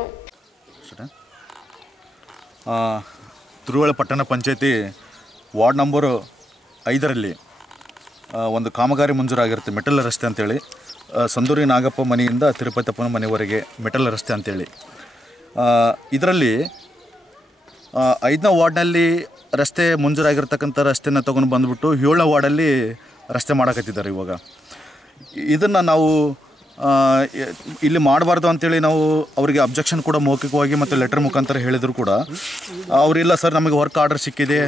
ತುರುವೇಳ ಪಟ್ಟಣ ಪಂಚಾಯತಿ ವಾರ್ಡ್ ನಂಬರ್ 5ರಲ್ಲಿ ಒಂದು ಕಾಮಗಾರಿ ಮಂಜೂರಾಗಿರುತ್ತೆ, ಮೆಟಲ್ ರಸ್ತೆ ಅಂತೇಳಿ. ಸಂದೂರಿ ನಾಗಪ್ಪ ಮನೆಯಿಂದ ತಿರುಪತಪ್ಪನ ಮನೆವರೆಗೆ ಮೆಟಲ್ ರಸ್ತೆ ಅಂತೇಳಿ. ಇದರಲ್ಲಿ 5ನೇ ವಾರ್ಡ್ನಲ್ಲಿ ರಸ್ತೆ ಮಂಜೂರಾಗಿರ್ತಕ್ಕಂಥ ರಸ್ತೆನ ತೊಗೊಂಡು ಬಂದುಬಿಟ್ಟು 7ನೇ ವಾರ್ಡಲ್ಲಿ ರಸ್ತೆ ಮಾಡೋಕತ್ತಿದ್ದಾರೆ. ಇವಾಗ ಇದನ್ನು ನಾವು ಇಲ್ಲಿ ಮಾಡಬಾರ್ದು ಅಂತೇಳಿ ನಾವು ಅವರಿಗೆ ಅಬ್ಜೆಕ್ಷನ್ ಕೂಡ ಮೌಖಿಕವಾಗಿ ಮತ್ತು ಲೆಟರ್ ಮುಖಾಂತರ ಹೇಳಿದ್ರು ಕೂಡ ಅವರಿಲ್ಲ ಸರ್, ನಮಗೆ ವರ್ಕ್ ಆರ್ಡರ್ ಸಿಕ್ಕಿದೆ,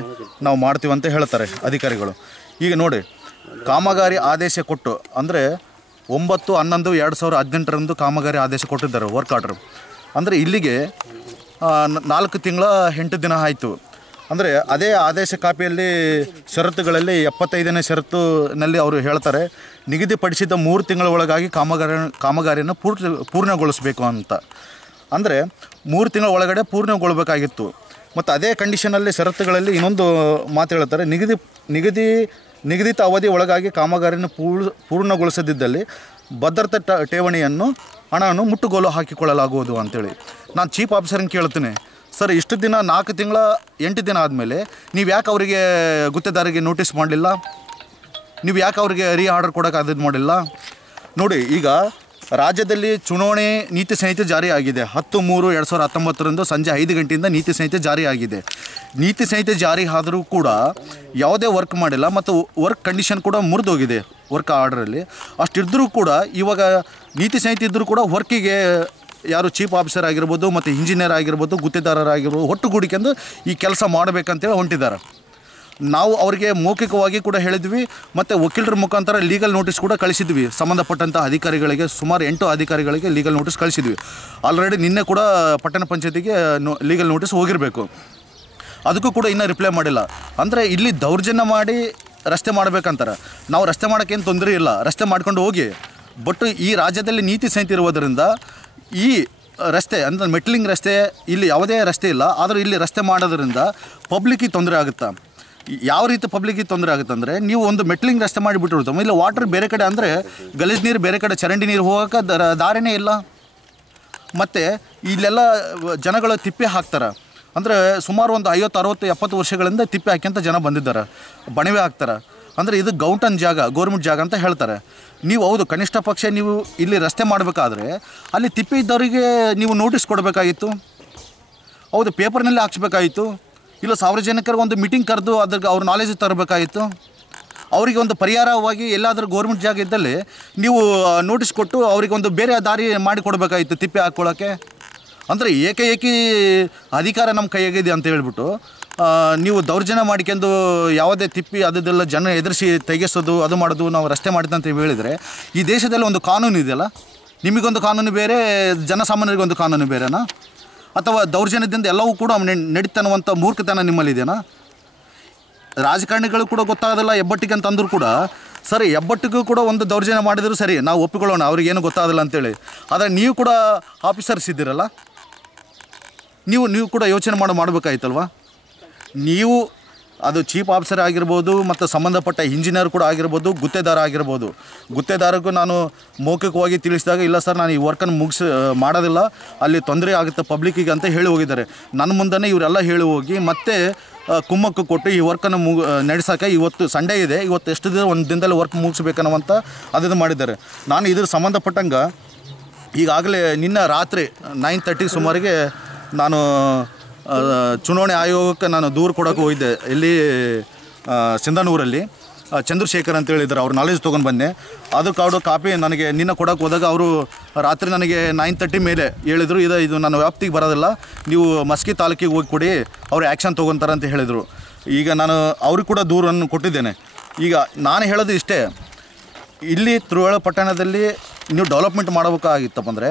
ನಾವು ಮಾಡ್ತೀವಿ ಅಂತ ಹೇಳ್ತಾರೆ ಅಧಿಕಾರಿಗಳು. ಈಗ ನೋಡಿ, ಕಾಮಗಾರಿ ಆದೇಶ ಕೊಟ್ಟು ಅಂದರೆ 9/11/2018 ಕಾಮಗಾರಿ ಆದೇಶ ಕೊಟ್ಟಿದ್ದಾರೆ, ವರ್ಕ್ ಆರ್ಡರ್. ಅಂದರೆ ಇಲ್ಲಿಗೆ 4 ತಿಂಗಳ 8 ದಿನ ಆಯಿತು. ಅಂದರೆ ಅದೇ ಆದೇಶ ಕಾಪಿಯಲ್ಲಿ ಷರತ್ತುಗಳಲ್ಲಿ 75ನೇ ಷರತ್ತಿನಲ್ಲಿ ಅವರು ಹೇಳ್ತಾರೆ, ನಿಗದಿಪಡಿಸಿದ 3 ತಿಂಗಳ ಒಳಗಾಗಿ ಕಾಮಗಾರಿಯನ್ನು ಪೂರ್ಣಗೊಳಿಸಬೇಕು ಅಂತ. ಅಂದರೆ 3 ತಿಂಗಳ ಒಳಗಡೆ ಪೂರ್ಣಗೊಳ್ಳಬೇಕಾಗಿತ್ತು. ಮತ್ತು ಅದೇ ಕಂಡೀಷನಲ್ಲಿ ಷರತ್ತುಗಳಲ್ಲಿ ಇನ್ನೊಂದು ಮಾತು ಹೇಳ್ತಾರೆ, ನಿಗದಿತ ಅವಧಿ ಒಳಗಾಗಿ ಕಾಮಗಾರಿಯನ್ನು ಪೂರ್ಣಗೊಳಿಸದಿದ್ದಲ್ಲಿ ಭದ್ರತಾ ಠೇವಣಿಯನ್ನು ಹಣವನ್ನು ಮುಟ್ಟುಗೋಲು ಹಾಕಿಕೊಳ್ಳಲಾಗುವುದು ಅಂತೇಳಿ. ನಾನು ಚೀಫ್ ಆಫೀಸರ್ಗೆ ಕೇಳ್ತೀನಿ, ಸರ್ ಇಷ್ಟು ದಿನ 4 ತಿಂಗಳ 8 ದಿನ ಆದಮೇಲೆ ನೀವು ಯಾಕೆ ಅವರಿಗೆ ಗುತ್ತೇದಾರಿಗೆ ನೋಟಿಸ್ ಮಾಡಲಿಲ್ಲ? ನೀವು ಯಾಕೆ ಅವರಿಗೆ ಆರ್ಡರ್ ಕೊಡೋಕೆ ಅದು ಮಾಡಿಲ್ಲ? ನೋಡಿ, ಈಗ ರಾಜ್ಯದಲ್ಲಿ ಚುನಾವಣೆ ನೀತಿ ಸಂಹಿತೆ ಜಾರಿಯಾಗಿದೆ. 10/3/2019 ಸಂಜೆ 5 ಗಂಟೆಯಿಂದ ನೀತಿ ಸಂಹಿತೆ ಜಾರಿಯಾಗಿದೆ. ನೀತಿ ಸಂಹಿತೆ ಜಾರಿ ಆದರೂ ಕೂಡ ಯಾವುದೇ ವರ್ಕ್ ಮಾಡಿಲ್ಲ ಮತ್ತು ವರ್ಕ್ ಕಂಡೀಷನ್ ಕೂಡ ಮುರಿದೋಗಿದೆ ವರ್ಕ್ ಆರ್ಡರಲ್ಲಿ. ಅಷ್ಟಿದ್ದರೂ ಕೂಡ ಇವಾಗ ನೀತಿ ಸಂಹಿತೆ ಇದ್ದರೂ ಕೂಡ ವರ್ಕಿಗೆ ಯಾರು ಚೀಫ್ ಆಫೀಸರ್ ಆಗಿರ್ಬೋದು ಮತ್ತು ಇಂಜಿನಿಯರ್ ಆಗಿರ್ಬೋದು ಗುತ್ತೇದಾರರಾಗಿರ್ಬೋದು ಒಟ್ಟುಗೂಡಿಕೊಂಡು ಈ ಕೆಲಸ ಮಾಡಬೇಕಂತೇಳಿ ಹೊಂಟಿದ್ದಾರೆ. ನಾವು ಅವರಿಗೆ ಮೌಖಿಕವಾಗಿ ಕೂಡ ಹೇಳಿದ್ವಿ ಮತ್ತು ವಕೀಲರ ಮುಖಾಂತರ ಲೀಗಲ್ ನೋಟಿಸ್ ಕೂಡ ಕಳಿಸಿದ್ವಿ. ಸಂಬಂಧಪಟ್ಟಂಥ ಅಧಿಕಾರಿಗಳಿಗೆ ಸುಮಾರು 8 ಅಧಿಕಾರಿಗಳಿಗೆ ಲೀಗಲ್ ನೋಟಿಸ್ ಕಳಿಸಿದ್ವಿ. ಆಲ್ರೆಡಿ ನಿನ್ನೆ ಕೂಡ ಪಟ್ಟಣ ಪಂಚಾಯತಿಗೆ ಲೀಗಲ್ ನೋಟಿಸ್ ಹೋಗಿರಬೇಕು. ಅದಕ್ಕೂ ಕೂಡ ಇನ್ನೂ ರಿಪ್ಲೈ ಮಾಡಿಲ್ಲ. ಅಂದರೆ ಇಲ್ಲಿ ದೌರ್ಜನ್ಯ ಮಾಡಿ ರಸ್ತೆ ಮಾಡಬೇಕಂತಾರೆ. ನಾವು ರಸ್ತೆ ಮಾಡೋಕ್ಕೇನು ತೊಂದರೆ ಇಲ್ಲ, ರಸ್ತೆ ಮಾಡ್ಕೊಂಡು ಹೋಗಿ. ಬಟ್ ಈ ರಾಜ್ಯದಲ್ಲಿ ನೀತಿ ಸಂಹಿತೆ ಇರುವುದರಿಂದ ಈ ರಸ್ತೆ ಅಂದರೆ ಮೆಟ್ಲಿಂಗ್ ರಸ್ತೆ ಇಲ್ಲಿ ಯಾವುದೇ ರಸ್ತೆ ಇಲ್ಲ, ಆದರೂ ಇಲ್ಲಿ ರಸ್ತೆ ಮಾಡೋದ್ರಿಂದ ಪಬ್ಲಿಕ್ಕಿಗೆ ತೊಂದರೆ ಆಗುತ್ತೆ. ಯಾವ ರೀತಿ ಪಬ್ಲಿಕ್ಕಿಗೆ ತೊಂದರೆ ಆಗುತ್ತೆ ಅಂದರೆ, ನೀವು ಒಂದು ಮೆಟ್ಲಿಂಗ್ ರಸ್ತೆ ಮಾಡಿಬಿಟ್ಟಿರ್ತಾವೆ, ಇಲ್ಲ ವಾಟರ್ ಬೇರೆ ಕಡೆ ಅಂದರೆ ಗಲೀಜು ನೀರು ಬೇರೆ ಕಡೆ ಚರಂಡಿ ನೀರು ಹೋಗೋಕೆ ದಾರಿನೇ ಇಲ್ಲ. ಮತ್ತು ಇಲ್ಲೆಲ್ಲ ಜನಗಳು ತಿಪ್ಪೆ ಹಾಕ್ತಾರೆ. ಅಂದರೆ ಸುಮಾರು ಒಂದು 50, 60, 70 ವರ್ಷಗಳಿಂದ ತಿಪ್ಪೆ ಹಾಕ್ಯಂತ ಜನ ಬಂದಿದ್ದಾರೆ, ಬಣವೆ ಹಾಕ್ತಾರೆ. ಅಂದರೆ ಇದು ಗೌರ್ಮೆಂಟ್ ಜಾಗ ಅಂತ ಹೇಳ್ತಾರೆ. ನೀವು ಹೌದು, ಕನಿಷ್ಠ ಪಕ್ಷ ನೀವು ಇಲ್ಲಿ ರಸ್ತೆ ಮಾಡಬೇಕಾದ್ರೆ ಅಲ್ಲಿ ತಿಪ್ಪೆ ಇದ್ದವರಿಗೆ ನೀವು ನೋಟಿಸ್ ಕೊಡಬೇಕಾಗಿತ್ತು. ಹೌದು, ಪೇಪರ್ನಲ್ಲಿ ಹಾಕ್ಸ್ಬೇಕಾಗಿತ್ತು. ಇಲ್ಲ ಸಾರ್ವಜನಿಕರಿಗೆ ಒಂದು ಮೀಟಿಂಗ್ ಕರೆದು ಅದ್ರಿಗೆ ಅವ್ರ ನಾಲೆಜ್ ತರಬೇಕಾಗಿತ್ತು. ಅವರಿಗೆ ಒಂದು ಪರಿಹಾರವಾಗಿ ಎಲ್ಲಾದರೂ ಗೌರ್ಮೆಂಟ್ ಜಾಗ ಇದ್ದಲ್ಲಿ ನೀವು ನೋಟಿಸ್ ಕೊಟ್ಟು ಅವರಿಗೆ ಒಂದು ಬೇರೆ ದಾರಿ ಮಾಡಿಕೊಡ್ಬೇಕಾಗಿತ್ತು ತಿಪ್ಪೆ ಹಾಕ್ಕೊಳ್ಳೋಕ್ಕೆ. ಅಂದರೆ ಏಕಿ ಅಧಿಕಾರ ನಮ್ಮ ಕೈಯಾಗಿದೆ ಅಂತ ಹೇಳ್ಬಿಟ್ಟು ನೀವು ದೌರ್ಜನ್ಯ ಮಾಡ್ಕೊಂಡು ಯಾವುದೇ ತಿಪ್ಪಿ ಅದೆಲ್ಲ ಜನ ಎದುರಿಸಿ ತೆಗೆಸೋದು ಅದು ಮಾಡೋದು ನಾವು ರಸ್ತೆ ಮಾಡಿದ್ದೆ ಅಂತ ಹೇಳಿದರೆ, ಈ ದೇಶದಲ್ಲಿ ಒಂದು ಕಾನೂನು ಇದೆಯಲ್ಲ, ನಿಮಗೊಂದು ಕಾನೂನು ಬೇರೆ, ಜನಸಾಮಾನ್ಯರಿಗೊಂದು ಕಾನೂನು ಬೇರೆನಾ? ಅಥವಾ ದೌರ್ಜನ್ಯದಿಂದ ಎಲ್ಲವೂ ಕೂಡ ನಡೀತಾನುವಂಥ ಮೂರ್ಖತನ ನಿಮ್ಮಲ್ಲಿದೆಯಾ? ರಾಜಕಾರಣಿಗಳು ಕೂಡ ಗೊತ್ತಾಗೋದಿಲ್ಲ ಹೆಬ್ಬಟ್ಟಿಗೆ ಅಂತ ಅಂದರೂ ಕೂಡ, ಸರಿ ಹೆಬ್ಬಟ್ಟಿಗೂ ಕೂಡ ಒಂದು ದೌರ್ಜನ್ಯ ಮಾಡಿದರೂ ಸರಿ ನಾವು ಒಪ್ಪಿಕೊಳ್ಳೋಣ, ಅವ್ರಿಗೇನು ಗೊತ್ತಾಗೋದಿಲ್ಲ ಅಂತೇಳಿ. ಆದರೆ ನೀವು ಕೂಡ ಆಫೀಸರ್ಸ್ ಇದ್ದೀರಲ್ಲ, ನೀವು ಕೂಡ ಯೋಚನೆ ಮಾಡಬೇಕಾಯ್ತಲ್ವ? ನೀವು ಅದು ಚೀಫ್ ಆಫೀಸರ್ ಆಗಿರ್ಬೋದು ಮತ್ತು ಸಂಬಂಧಪಟ್ಟ ಇಂಜಿನಿಯರ್ ಕೂಡ ಆಗಿರ್ಬೋದು, ಗುತ್ತೇದಾರ ಆಗಿರ್ಬೋದು. ಗುತ್ತೇದಾರಗೂ ನಾನು ಮೌಖಿಕವಾಗಿ ತಿಳಿಸಿದಾಗ, ಇಲ್ಲ ಸರ್ ನಾನು ಈ ವರ್ಕನ್ನು ಮಾಡೋದಿಲ್ಲ, ಅಲ್ಲಿ ತೊಂದರೆ ಆಗುತ್ತೆ ಪಬ್ಲಿಕ್ಕಿಗೆ ಅಂತ ಹೇಳಿ ಹೋಗಿದ್ದಾರೆ. ನನ್ನ ಮುಂದೆ ಇವರೆಲ್ಲ ಹೇಳಿ ಹೋಗಿ ಮತ್ತೆ ಕುಮ್ಮಕ್ಕು ಕೊಟ್ಟು ಈ ವರ್ಕನ್ನು ನಡೆಸೋಕೆ ಇವತ್ತು ಸಂಡೇ ಇದೆ, ಇವತ್ತು ಎಷ್ಟು ದಿನ ಒಂದು ದಿನದಲ್ಲಿ ವರ್ಕ್ ಮುಗಿಸ್ಬೇಕನ್ನುವಂಥ ಅದನ್ನು ಮಾಡಿದ್ದಾರೆ. ನಾನು ಇದ್ರ ಸಂಬಂಧಪಟ್ಟಂಗೆ ಈಗಾಗಲೇ ನಿನ್ನೆ ರಾತ್ರಿ 9:30 ಸುಮಾರಿಗೆ ನಾನು ಚುನಾವಣೆ ಆಯೋಗಕ್ಕೆ ನಾನು ದೂರು ಕೊಡೋಕೆ ಹೋಗಿದ್ದೆ. ಇಲ್ಲಿ ಸಿಂಧನೂರಲ್ಲಿ ಚಂದ್ರಶೇಖರ್ ಅಂತ ಹೇಳಿದ್ರು, ಅವ್ರ ನಾಲೆಜ್ ತೊಗೊಂಡು ಬಂದೆ. ಅದು ಕಾಪಿ ನನಗೆ ನಿನ್ನೆ ಕೊಡೋಕೆ ಹೋದಾಗ ಅವರು ರಾತ್ರಿ ನನಗೆ 9:30 ಮೇಲೆ ಹೇಳಿದರು, ಇದು ನನ್ನ ವ್ಯಾಪ್ತಿಗೆ ಬರೋದಿಲ್ಲ, ನೀವು ಮಸ್ಕಿ ತಾಲೂಕಿಗೆ ಹೋಗಿ ಕೊಡಿ, ಅವ್ರು ಆ್ಯಕ್ಷನ್ ತೊಗೊತಾರೆ ಅಂತ ಹೇಳಿದರು. ಈಗ ನಾನು ಅವ್ರಿಗೆ ಕೂಡ ದೂರನ್ನು ಕೊಟ್ಟಿದ್ದೇನೆ. ಈಗ ನಾನು ಹೇಳೋದು ಇಷ್ಟೇ, ಇಲ್ಲಿ ತುರುವೇಳ ಪಟ್ಟಣದಲ್ಲಿ ನೀವು ಡೆವಲಪ್ಮೆಂಟ್ ಮಾಡಬೇಕಾಗಿತ್ತಪ್ಪ ಅಂದರೆ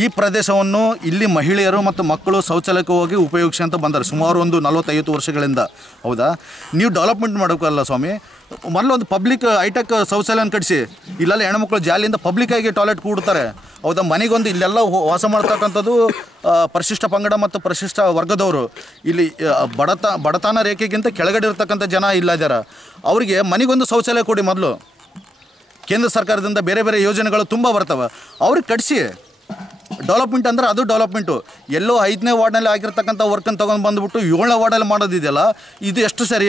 ಈ ಪ್ರದೇಶವನ್ನು ಇಲ್ಲಿ ಮಹಿಳೆಯರು ಮತ್ತು ಮಕ್ಕಳು ಶೌಚಾಲಯಕ್ಕೆ ಹೋಗಿ ಉಪಯೋಗಿಸಿ ಅಂತ ಬಂದ್ದಾರೆ ಸುಮಾರು ಒಂದು 40-50 ವರ್ಷಗಳಿಂದ. ಹೌದಾ? ನೀವು ಡೆವಲಪ್ಮೆಂಟ್ ಮಾಡಬೇಕಲ್ಲ ಸ್ವಾಮಿ, ಮೊದಲು ಒಂದು ಪಬ್ಲಿಕ್ ಹೈಟೆಕ್ ಶೌಚಾಲಯನ ಕಟ್ಟಿಸಿ. ಇಲ್ಲೆಲ್ಲ ಹೆಣ್ಮಕ್ಳು ಜಾಲಿಯಿಂದ ಪಬ್ಲಿಕ್ಕಾಗಿ ಟಾಯ್ಲೆಟ್ ಕೂಡ್ತಾರೆ. ಹೌದಾ? ಮನೆಗೊಂದು ಇಲ್ಲೆಲ್ಲ ವಾಸ ಮಾಡ್ತಕ್ಕಂಥದ್ದು ಪರಿಶಿಷ್ಟ ಪಂಗಡ ಮತ್ತು ಪರಿಶಿಷ್ಟ ವರ್ಗದವರು. ಇಲ್ಲಿ ಬಡತನ ರೇಖೆಗಿಂತ ಕೆಳಗಡೆ ಇರ್ತಕ್ಕಂಥ ಜನ ಇಲ್ಲಿದ್ದಾರೆ. ಅವರಿಗೆ ಮನೆಗೊಂದು ಶೌಚಾಲಯ ಕೊಡಿ. ಮೊದಲು ಕೇಂದ್ರ ಸರ್ಕಾರದಿಂದ ಬೇರೆ ಬೇರೆ ಯೋಜನೆಗಳು ತುಂಬ ಬರ್ತವೆ, ಅವ್ರಿಗೆ ಕಟ್ಟಿಸಿ. ಡೆವಲಪ್ಮೆಂಟ್ ಅಂದರೆ ಅದು ಡೆವಲಪ್ಮೆಂಟು. ಎಲ್ಲೋ 5ನೇ ವಾರ್ಡ್ನಲ್ಲಿ ಆಗಿರ್ತಕ್ಕಂಥ ವರ್ಕನ್ನು ತೊಗೊಂಡು ಬಂದುಬಿಟ್ಟು 7ನೇ ವಾರ್ಡಲ್ಲಿ ಮಾಡೋದಿದೆಯಲ್ಲ, ಇದು ಎಷ್ಟು ಸರಿ?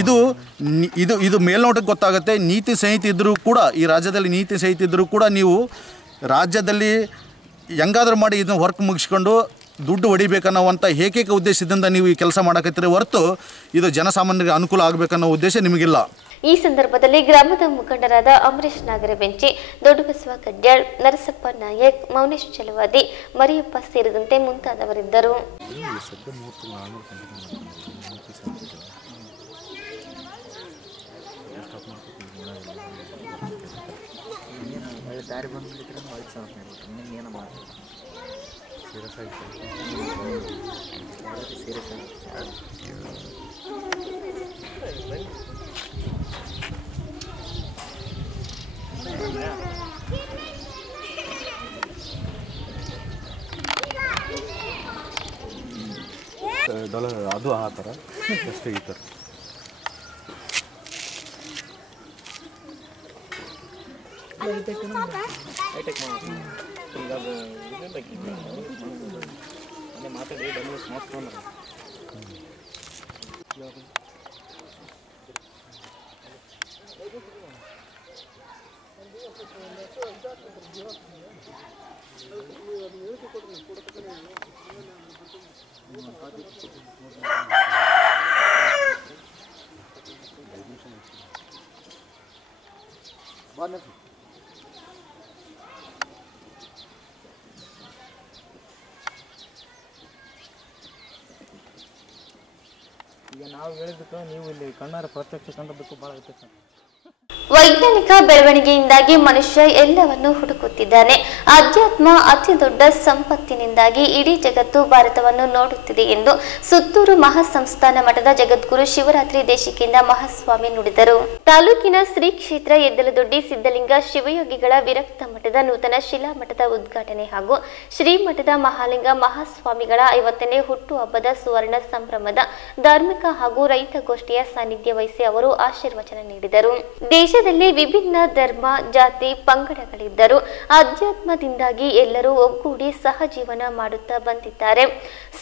ಇದು ಮೇಲ್ನೋಟಕ್ಕೆ ಗೊತ್ತಾಗುತ್ತೆ. ನೀತಿ ಸಂಹಿತೆ ಇದ್ದರೂ ಕೂಡ, ಈ ರಾಜ್ಯದಲ್ಲಿ ನೀತಿ ಸಂಹಿತೆ ಇದ್ದರೂ ಕೂಡ ನೀವು ರಾಜ್ಯದಲ್ಲಿ ಹೆಂಗಾದ್ರೂ ಮಾಡಿ ಇದನ್ನು ವರ್ಕ್ ಮುಗಿಸ್ಕೊಂಡು ದುಡ್ಡು ಹೊಡಿಬೇಕನ್ನೋವಂಥ ಏಕೈಕ ಉದ್ದೇಶದಿಂದ ನೀವು ಈ ಕೆಲಸ ಮಾಡಕತ್ತೀರಿ ಹೊರತು ಇದು ಜನಸಾಮಾನ್ಯರಿಗೆ ಅನುಕೂಲ ಆಗಬೇಕನ್ನೋ ಉದ್ದೇಶ ನಿಮಗಿಲ್ಲ. ಈ ಸಂದರ್ಭದಲ್ಲಿ ಗ್ರಾಮದ ಮುಖಂಡರಾದ ಅಮರೇಶ್ ನಾಗರಬೆಂಚಿ, ದೊಡ್ಡಬಸವ ಕಡ್ಯಾಳ್, ನರಸಪ್ಪ ನಾಯಕ್, ಮೌನೇಶ್ ಚಲವಾದಿ, ಮರಿಯಪ್ಪ ಸೇರಿದಂತೆ ಮುಂತಾದವರಿದ್ದರು. ಅದು ಆ ಥರ ಅಷ್ಟೇ ಈ ಥರ ಮಾತಾಡಿ ಈಗ ನಾವು ಹೇಳಿದ್ದಕ್ಕೆ ನೀವು ಇಲ್ಲಿ ಕಣ್ಣಾರ ಪ್ರತ್ಯಕ್ಷ ಕಂಡದಕ್ಕೂ ಭಾಳ ವ್ಯತ್ಯಾಸ. ವೈಜ್ಞಾನಿಕ ಬೆಳವಣಿಗೆಯಿಂದಾಗಿ ಮನುಷ್ಯ ಎಲ್ಲವನ್ನು ಹುಡುಕುತ್ತಿದ್ದಾನೆ. ಅಧ್ಯಾತ್ಮ ಅತಿ ದೊಡ್ಡ ಸಂಪತ್ತಿನಿಂದಾಗಿ ಇಡೀ ಜಗತ್ತು ಭಾರತವನ್ನು ನೋಡುತ್ತಿದೆ ಎಂದು ಸುತ್ತೂರು ಮಹಾಸಂಸ್ಥಾನ ಮಠದ ಜಗದ್ಗುರು ಶಿವರಾತ್ರಿ ದೇಶಿಕೇಂದ್ರ ಮಹಾಸ್ವಾಮಿ ನುಡಿದರು. ತಾಲೂಕಿನ ಶ್ರೀ ಕ್ಷೇತ್ರ ಎದ್ದಲದೊಡ್ಡಿ ಸಿದ್ಧಲಿಂಗ ಶಿವಯೋಗಿಗಳ ವಿರಕ್ತ ಮಠದ ನೂತನ ಶಿಲಾಮಠದ ಉದ್ಘಾಟನೆ ಹಾಗೂ ಶ್ರೀಮಠದ ಮಹಾಲಿಂಗ ಮಹಾಸ್ವಾಮಿಗಳ 50ನೇ ಹುಟ್ಟುಹಬ್ಬದ ಸುವರ್ಣ ಸಂಭ್ರಮದ ಧಾರ್ಮಿಕ ಹಾಗೂ ರೈತಗೋಷ್ಠಿಯ ಸಾನ್ನಿಧ್ಯ ವಹಿಸಿ ಅವರು ಆಶೀರ್ವಚನ ನೀಡಿದರು. ದೇಶದಲ್ಲಿ ವಿಭಿನ್ನ ಧರ್ಮ, ಜಾತಿ, ಪಂಗಡಗಳಿದ್ದರೂ ಅಧ್ಯಾತ್ಮದಿಂದಾಗಿ ಎಲ್ಲರೂ ಒಗ್ಗೂಡಿ ಸಹಜೀವನ ಮಾಡುತ್ತಾ ಬಂದಿದ್ದಾರೆ.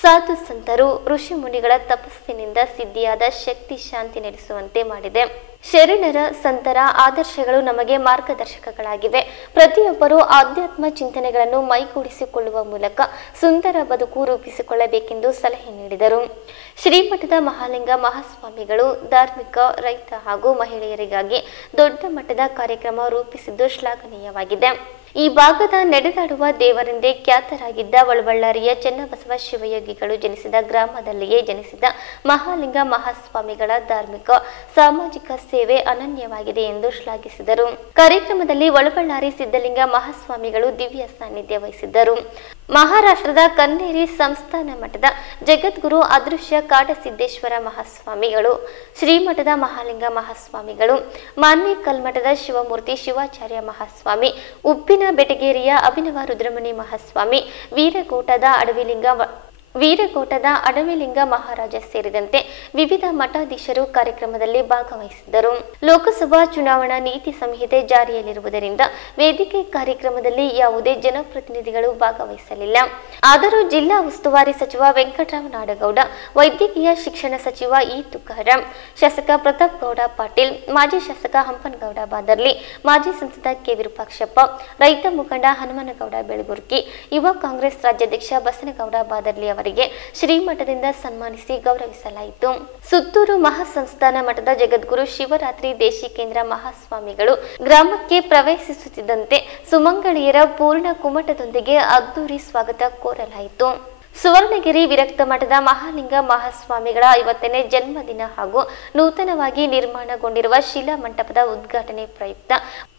ಸಾಧು ಸಂತರು, ಋಷಿ ಮುನಿಗಳ ತಪಸ್ಸಿನಿಂದ ಸಿದ್ಧಿಯಾದ ಶಕ್ತಿ ಶಾಂತಿ ನೆಲೆಸುವಂತೆ ಮಾಡಿದೆ. ಶರಣರ ಸಂತರ ಆದರ್ಶಗಳು ನಮಗೆ ಮಾರ್ಗದರ್ಶಕಗಳಾಗಿವೆ. ಪ್ರತಿಯೊಬ್ಬರೂ ಆಧ್ಯಾತ್ಮ ಚಿಂತನೆಗಳನ್ನು ಮೈಗೂಡಿಸಿಕೊಳ್ಳುವ ಮೂಲಕ ಸುಂದರ ಬದುಕು ರೂಪಿಸಿಕೊಳ್ಳಬೇಕೆಂದು ಸಲಹೆ ನೀಡಿದರು. ಶ್ರೀಮಠದ ಮಹಾಲಿಂಗ ಮಹಾಸ್ವಾಮಿಗಳು ಧಾರ್ಮಿಕ, ರೈತ ಹಾಗೂ ಮಹಿಳೆಯರಿಗಾಗಿ ದೊಡ್ಡ ಮಟ್ಟದ ಕಾರ್ಯಕ್ರಮ ರೂಪಿಸಿದ್ದು ಶ್ಲಾಘನೀಯವಾಗಿದೆ. ಈ ಭಾಗದ ನಡೆದಾಡುವ ದೇವರೆಂದೇ ಖ್ಯಾತರಾಗಿದ್ದ ವಳವಳ್ಳಾರಿಯ ಚೆನ್ನಬಸವ ಶಿವಯೋಗಿಗಳು ಜನಿಸಿದ ಗ್ರಾಮದಲ್ಲಿಯೇ ಜನಿಸಿದ ಮಹಾಲಿಂಗ ಮಹಾಸ್ವಾಮಿಗಳ ಧಾರ್ಮಿಕ, ಸಾಮಾಜಿಕ ಸೇವೆ ಅನನ್ಯವಾಗಿದೆ ಎಂದು ಶ್ಲಾಘಿಸಿದರು. ಕಾರ್ಯಕ್ರಮದಲ್ಲಿ ವಳವಳ್ಳಾರಿ ಸಿದ್ಧಲಿಂಗ ಮಹಾಸ್ವಾಮಿಗಳು ದಿವ್ಯ ಸಾನ್ನಿಧ್ಯ ವಹಿಸಿದ್ದರು. ಮಹಾರಾಷ್ಟ್ರದ ಕನ್ನೇರಿ ಸಂಸ್ಥಾನ ಮಠದ ಜಗದ್ಗುರು ಅದೃಶ್ಯ ಕಾಡಸಿದ್ದೇಶ್ವರ ಮಹಾಸ್ವಾಮಿಗಳು, ಶ್ರೀಮಠದ ಮಹಾಲಿಂಗ ಮಹಾಸ್ವಾಮಿಗಳು, ಮಾನ್ವಿ ಕಲ್ಮಠದ ಶಿವಮೂರ್ತಿ ಶಿವಾಚಾರ್ಯ ಮಹಾಸ್ವಾಮಿ, ಉಪ್ಪಿನ ಬೆಟಗೇರಿಯ ಅಭಿನವ ರುದ್ರಮುನಿ ಮಹಾಸ್ವಾಮಿ, ವೀರಕೋಟದ ಅಡವಿಲಿಂಗ ಮಹಾರಾಜ ಸೇರಿದಂತೆ ವಿವಿಧ ಮಠಾಧೀಶರು ಕಾರ್ಯಕ್ರಮದಲ್ಲಿ ಭಾಗವಹಿಸಿದ್ದರು. ಲೋಕಸಭಾ ಚುನಾವಣಾ ನೀತಿ ಸಂಹಿತೆ ಜಾರಿಯಲ್ಲಿರುವುದರಿಂದ ವೇದಿಕೆ ಕಾರ್ಯಕ್ರಮದಲ್ಲಿ ಯಾವುದೇ ಜನಪ್ರತಿನಿಧಿಗಳು ಭಾಗವಹಿಸಲಿಲ್ಲ. ಆದರೂ ಜಿಲ್ಲಾ ಉಸ್ತುವಾರಿ ಸಚಿವ ವೆಂಕಟರಾವ್ ನಾಡಗೌಡ, ವೈದ್ಯಕೀಯ ಶಿಕ್ಷಣ ಸಚಿವ ಇ ತುಕಾರಾಂ, ಶಾಸಕ ಪ್ರತಾಪ್ ಗೌಡ ಪಾಟೀಲ್, ಮಾಜಿ ಶಾಸಕ ಹಂಪನಗೌಡ ಬಾದರ್ಲಿ, ಮಾಜಿ ಸಂಸದ ಕೆ ವಿರೂಪಾಕ್ಷಪ್ಪ, ರೈತ ಮುಖಂಡ ಹನುಮನಗೌಡ ಬೆಳಗುರ್ಕಿ, ಯುವ ಕಾಂಗ್ರೆಸ್ ರಾಜ್ಯಾಧ್ಯಕ್ಷ ಬಸನಗೌಡ ಬಾದರ್ಲಿ ಅವರಿಗೆ ಶ್ರೀಮಠದಿಂದ ಸನ್ಮಾನಿಸಿ ಗೌರವಿಸಲಾಯಿತು. ಸುತ್ತೂರು ಮಹಾಸಂಸ್ಥಾನ ಮಠದ ಜಗದ್ಗುರು ಶಿವರಾತ್ರಿ ದೇಶಿಕೇಂದ್ರ ಮಹಾಸ್ವಾಮಿಗಳು ಗ್ರಾಮಕ್ಕೆ ಪ್ರವೇಶಿಸುತ್ತಿದ್ದಂತೆ ಸುಮಂಗಳಿಯರ ಪೂರ್ಣ ಕುಮಟದೊಂದಿಗೆ ಅದ್ದೂರಿ ಸ್ವಾಗತ ಕೋರಲಾಯಿತು. ಸುವರ್ಣಗಿರಿ ವಿರಕ್ತ ಮಠದ ಮಹಾಲಿಂಗ ಮಹಾಸ್ವಾಮಿಗಳ 50ನೇ ಜನ್ಮದಿನ ಹಾಗೂ ನೂತನವಾಗಿ ನಿರ್ಮಾಣಗೊಂಡಿರುವ ಶಿಲಾ ಮಂಟಪದ ಉದ್ಘಾಟನೆ ಪ್ರಯುಕ್ತ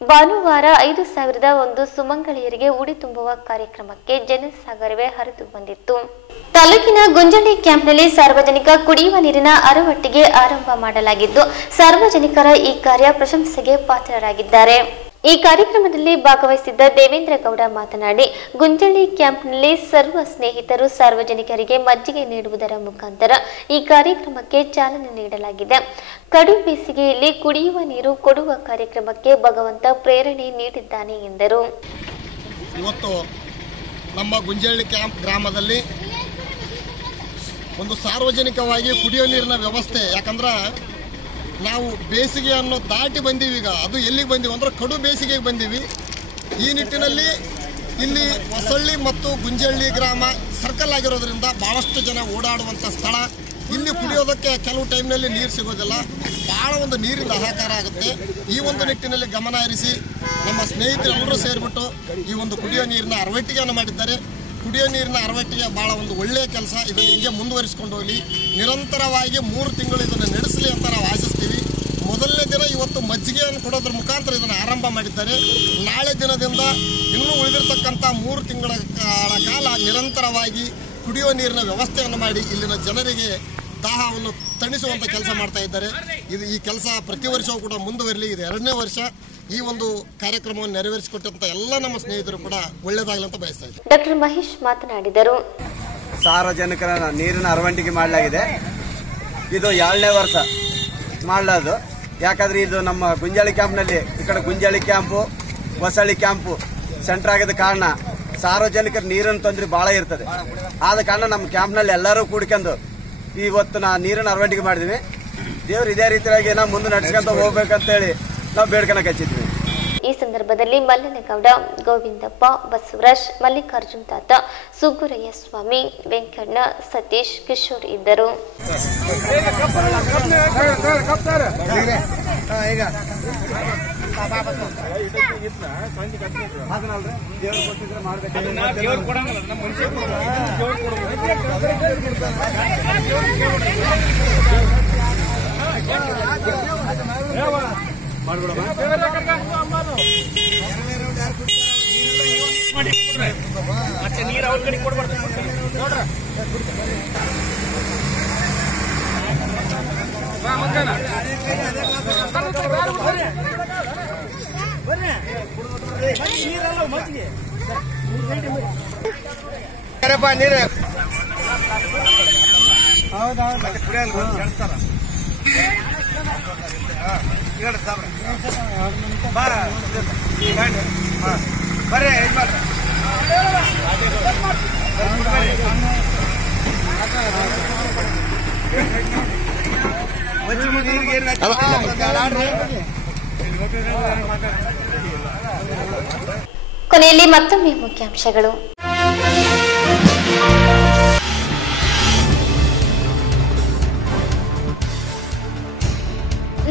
ಭಾನುವಾರ 5001 ಸುಮಂಗಳಿಯರಿಗೆ ಉಡಿ ತುಂಬುವ ಕಾರ್ಯಕ್ರಮಕ್ಕೆ ಜನಸಾಗರವೇ ಹರಿದು ಬಂದಿತ್ತು. ತಾಲೂಕಿನ ಗುಂಜಳ್ಳಿ ಕ್ಯಾಂಪ್ನಲ್ಲಿ ಸಾರ್ವಜನಿಕ ಕುಡಿಯುವ ನೀರಿನ ಅರವಟ್ಟಿಗೆ ಆರಂಭ ಮಾಡಲಾಗಿದ್ದು, ಸಾರ್ವಜನಿಕರ ಈ ಕಾರ್ಯ ಪ್ರಶಂಸೆಗೆ ಪಾತ್ರರಾಗಿದ್ದಾರೆ. ಈ ಕಾರ್ಯಕ್ರಮದಲ್ಲಿ ಭಾಗವಹಿಸಿದ್ದ ದೇವೇಂದ್ರ ಗೌಡ ಮಾತನಾಡಿ, ಗುಂಜಳ್ಳಿ ಕ್ಯಾಂಪ್ನಲ್ಲಿ ಸರ್ವ ಸ್ನೇಹಿತರು ಸಾರ್ವಜನಿಕರಿಗೆ ಮಜ್ಜಿಗೆ ನೀಡುವುದರ ಮುಖಾಂತರ ಈ ಕಾರ್ಯಕ್ರಮಕ್ಕೆ ಚಾಲನೆ ನೀಡಲಾಗಿದೆ. ಕಡು ಬೇಸಿಗೆಯಲ್ಲಿ ಕುಡಿಯುವ ನೀರು ಕೊಡುವ ಕಾರ್ಯಕ್ರಮಕ್ಕೆ ಭಗವಂತ ಪ್ರೇರಣೆ ನೀಡಿದ್ದಾನೆ ಎಂದರು. ಇವತ್ತು ನಮ್ಮ ಗುಂಜಳ್ಳಿ ಕ್ಯಾಂಪ್ ಗ್ರಾಮದಲ್ಲಿ ಒಂದು ಸಾರ್ವಜನಿಕವಾಗಿ ಕುಡಿಯೋ ನೀರಿನ ವ್ಯವಸ್ಥೆ, ಯಾಕಂದ್ರೆ ನಾವು ಬೇಸಿಗೆಯನ್ನು ದಾಟಿ ಬಂದೀವಿ. ಈಗ ಅದು ಎಲ್ಲಿಗೆ ಬಂದೀವಿ ಅಂದ್ರೆ ಕಡು ಬೇಸಿಗೆಗೆ ಬಂದೀವಿ. ಈ ನಿಟ್ಟಿನಲ್ಲಿ ಇಲ್ಲಿ ಹೊಸಳ್ಳಿ ಮತ್ತು ಗುಂಜಳ್ಳಿ ಗ್ರಾಮ ಸರ್ಕಲ್ ಆಗಿರೋದ್ರಿಂದ ಭಾಳಷ್ಟು ಜನ ಓಡಾಡುವಂಥ ಸ್ಥಳ. ಇಲ್ಲಿ ಕುಡಿಯೋದಕ್ಕೆ ಕೆಲವು ಟೈಮ್ನಲ್ಲಿ ನೀರು ಸಿಗೋದಿಲ್ಲ, ಭಾಳ ಒಂದು ನೀರಿಂದ ಹಾಹಾಕಾರ ಆಗುತ್ತೆ. ಈ ಒಂದು ನಿಟ್ಟಿನಲ್ಲಿ ಗಮನ ಹರಿಸಿ ನಮ್ಮ ಸ್ನೇಹಿತರೆಲ್ಲರೂ ಸೇರಿಬಿಟ್ಟು ಈ ಒಂದು ಕುಡಿಯೋ ನೀರಿನ ಅರವಟ್ಟಿಗೆಯನ್ನು ಮಾಡಿದ್ದಾರೆ. ಕುಡಿಯೋ ನೀರಿನ ಅರವಟ್ಟಿಗೆ ಭಾಳ ಒಂದು ಒಳ್ಳೆಯ ಕೆಲಸ. ಇದನ್ನು ಹಿಂಗೆ ಮುಂದುವರಿಸ್ಕೊಂಡು ಹೋಗಲಿ, ನಿರಂತರವಾಗಿ 3 ತಿಂಗಳು ಇದನ್ನು ನಡೆಸಲಿ ಅಂತ ನಾವು ಆಶಿಸ್ತೀವಿ. ಮೊದಲನೇ ದಿನ ಇವತ್ತು ಮಜ್ಜಿಗೆಯನ್ನು ಕೊಡೋದ್ರ ಮುಖಾಂತರ ಇದನ್ನು ಆರಂಭ ಮಾಡಿದ್ದಾರೆ. ನಾಳೆ ದಿನದಿಂದ ಇನ್ನೂ ಉಳಿದಿರ್ತಕ್ಕಂಥ 3 ತಿಂಗಳ ಕಾಲ ನಿರಂತರವಾಗಿ ಕುಡಿಯುವ ನೀರಿನ ವ್ಯವಸ್ಥೆಯನ್ನು ಮಾಡಿ ಇಲ್ಲಿನ ಜನರಿಗೆ ದಾಹವನ್ನು ತಣಿಸುವಂಥ ಕೆಲಸ ಮಾಡ್ತಾ ಇದ್ದಾರೆ. ಈ ಕೆಲಸ ಪ್ರತಿ ವರ್ಷವೂ ಕೂಡ ಮುಂದುವರಲಿ. ಇದು 2ನೇ ವರ್ಷ. ಈ ಒಂದು ಕಾರ್ಯಕ್ರಮವನ್ನು ನೆರವೇರಿಸಿಕೊಟ್ಟಂತ ಎಲ್ಲ ನಮ್ಮ ಸ್ನೇಹಿತರು ಕೂಡ ಒಳ್ಳೆಯದಾಗಲಿ ಅಂತ ಬಯಸ್ತಾ ಇದ್ದಾರೆ. ಡಾಕ್ಟರ್ ಮಹೇಶ್ ಮಾತನಾಡಿದರು. ಸಾರ್ವಜನಿಕರ ನೀರಿನ ಅರವಣಿಕೆ ಮಾಡಲಾಗಿದೆ. ಇದು 2ನೇ ವರ್ಷ ಮಾಡಲಾದು. ಯಾಕಂದ್ರೆ ಇದು ನಮ್ಮ ಗುಂಜಾಳಿ ಕ್ಯಾಂಪ್ನಲ್ಲಿ ಈ ಕಡೆ Gunjali camp Hosalli camp centre ಆಗಿದ ಕಾರಣ ಸಾರ್ವಜನಿಕರ ನೀರಿನ ತೊಂದರೆ ಬಹಳ ಇರ್ತದೆ. ಆದ ಕಾರಣ ನಮ್ಮ ಕ್ಯಾಂಪ್ನಲ್ಲಿ ಎಲ್ಲರೂ ಕೂಡ್ಕೊಂಡು ಇವತ್ತು ನೀರಿನ ಅರವಣಿಕೆ ಮಾಡಿದ್ವಿ. ದೇವ್ರು ಇದೇ ರೀತಿಯಾಗಿ ನಾವು ಮುಂದೆ ನಡೆಸ್ಕೊಂತ ಹೋಗ್ಬೇಕಂತೇಳಿ ನಾವು ಬೇಡ್ಕೊಳಕ್ ಹಚ್ಚಿದ್ವಿ. ಈ ಸಂದರ್ಭದಲ್ಲಿ ಮಲ್ಲನಗೌಡ, ಗೋವಿಂದಪ್ಪ, ಬಸವರಾಜ್, ಮಲ್ಲಿಕಾರ್ಜುನ್ ತಾತ, ಸುಗ್ಗುರಯ್ಯ ಸ್ವಾಮಿ, ವೆಂಕಣ್ಣ, ಸತೀಶ್, ಕಿಶೋರ್ ಇದ್ದರು. ಮತ್ತೆ ನೀರು ಅವ್ರ ಕಡೆ ಕೊಡ್ಬಾರ್ದು ನೋಡ್ರ. ನೀರು ಬರ್ರಿ ಇದು ಮಾಡ್ರಿ. ಕೊನೆಯಲ್ಲಿ ಮತ್ತೊಮ್ಮೆ ಮುಖ್ಯಾಂಶಗಳು.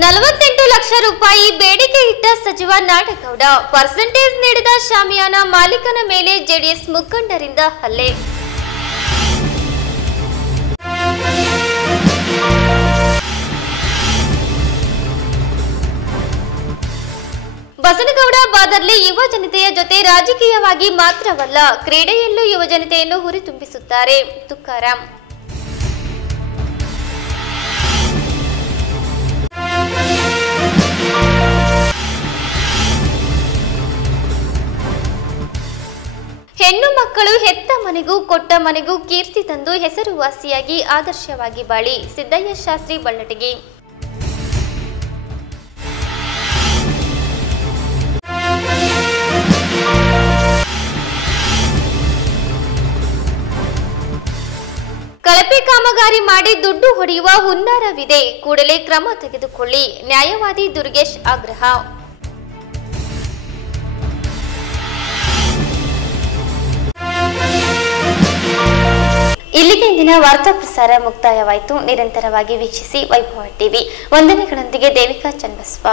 48 ಲಕ್ಷ ರೂಪಾಯಿ ಬೇಡಿಕೆ ಇಟ್ಟ ಸಚಿವ ನಾಡಗೌಡ. ಪರ್ಸೆಂಟೇಜ್ ನೀಡಿದ ಶಾಮಿಯಾನ ಮಾಲೀಕನ ಮೇಲೆ ಜೆಡಿಎಸ್ ಮುಖಂಡರಿಂದ ಹಲ್ಲೆ. ಬಸನಗೌಡ ಬಾದರ್ಲಿ ಯುವ ಜನತೆಯ ಜೊತೆ ರಾಜಕೀಯವಾಗಿ ಮಾತ್ರವಲ್ಲ, ಕ್ರೀಡೆಯಲ್ಲೂ ಯುವ ಜನತೆಯನ್ನು ಹುರಿತುಂಬಿಸುತ್ತಾರೆ. ತುಕಾರಾಮ್. ಹೆಣ್ಣು ಮಕ್ಕಳು ಹೆತ್ತ ಮನೆಗೂ ಕೊಟ್ಟ ಮನೆಗೂ ಕೀರ್ತಿ ತಂದು ಹೆಸರುವಾಸಿಯಾಗಿ ಆದರ್ಶವಾಗಿ ಬಾಳಿ. ಸಿದ್ದಯ್ಯ ಶಾಸ್ತ್ರಿ ಬಳ್ಳಟಗಿ. ಕಳಪೆ ಕಾಮಗಾರಿ ಮಾಡಿ ದುಡ್ಡು ಹೊಡೆಯುವ ಹುನ್ನಾರವಿದೆ, ಕೂಡಲೇ ಕ್ರಮ ತೆಗೆದುಕೊಳ್ಳಿ. ನ್ಯಾಯವಾದಿ ದುರ್ಗೇಶ್ ಆಗ್ರಹ. ಇಲ್ಲಿಗೆ ಇಂದಿನ ವಾರ್ತಾ ಪ್ರಸಾರ ಮುಕ್ತಾಯವಾಯಿತು. ನಿರಂತರವಾಗಿ ವೀಕ್ಷಿಸಿ ವೈಭವ ಟಿವಿ. ವಂದನೆಗಳೊಂದಿಗೆ ದೇವಿಕಾ ಚನ್ನಬಸವ.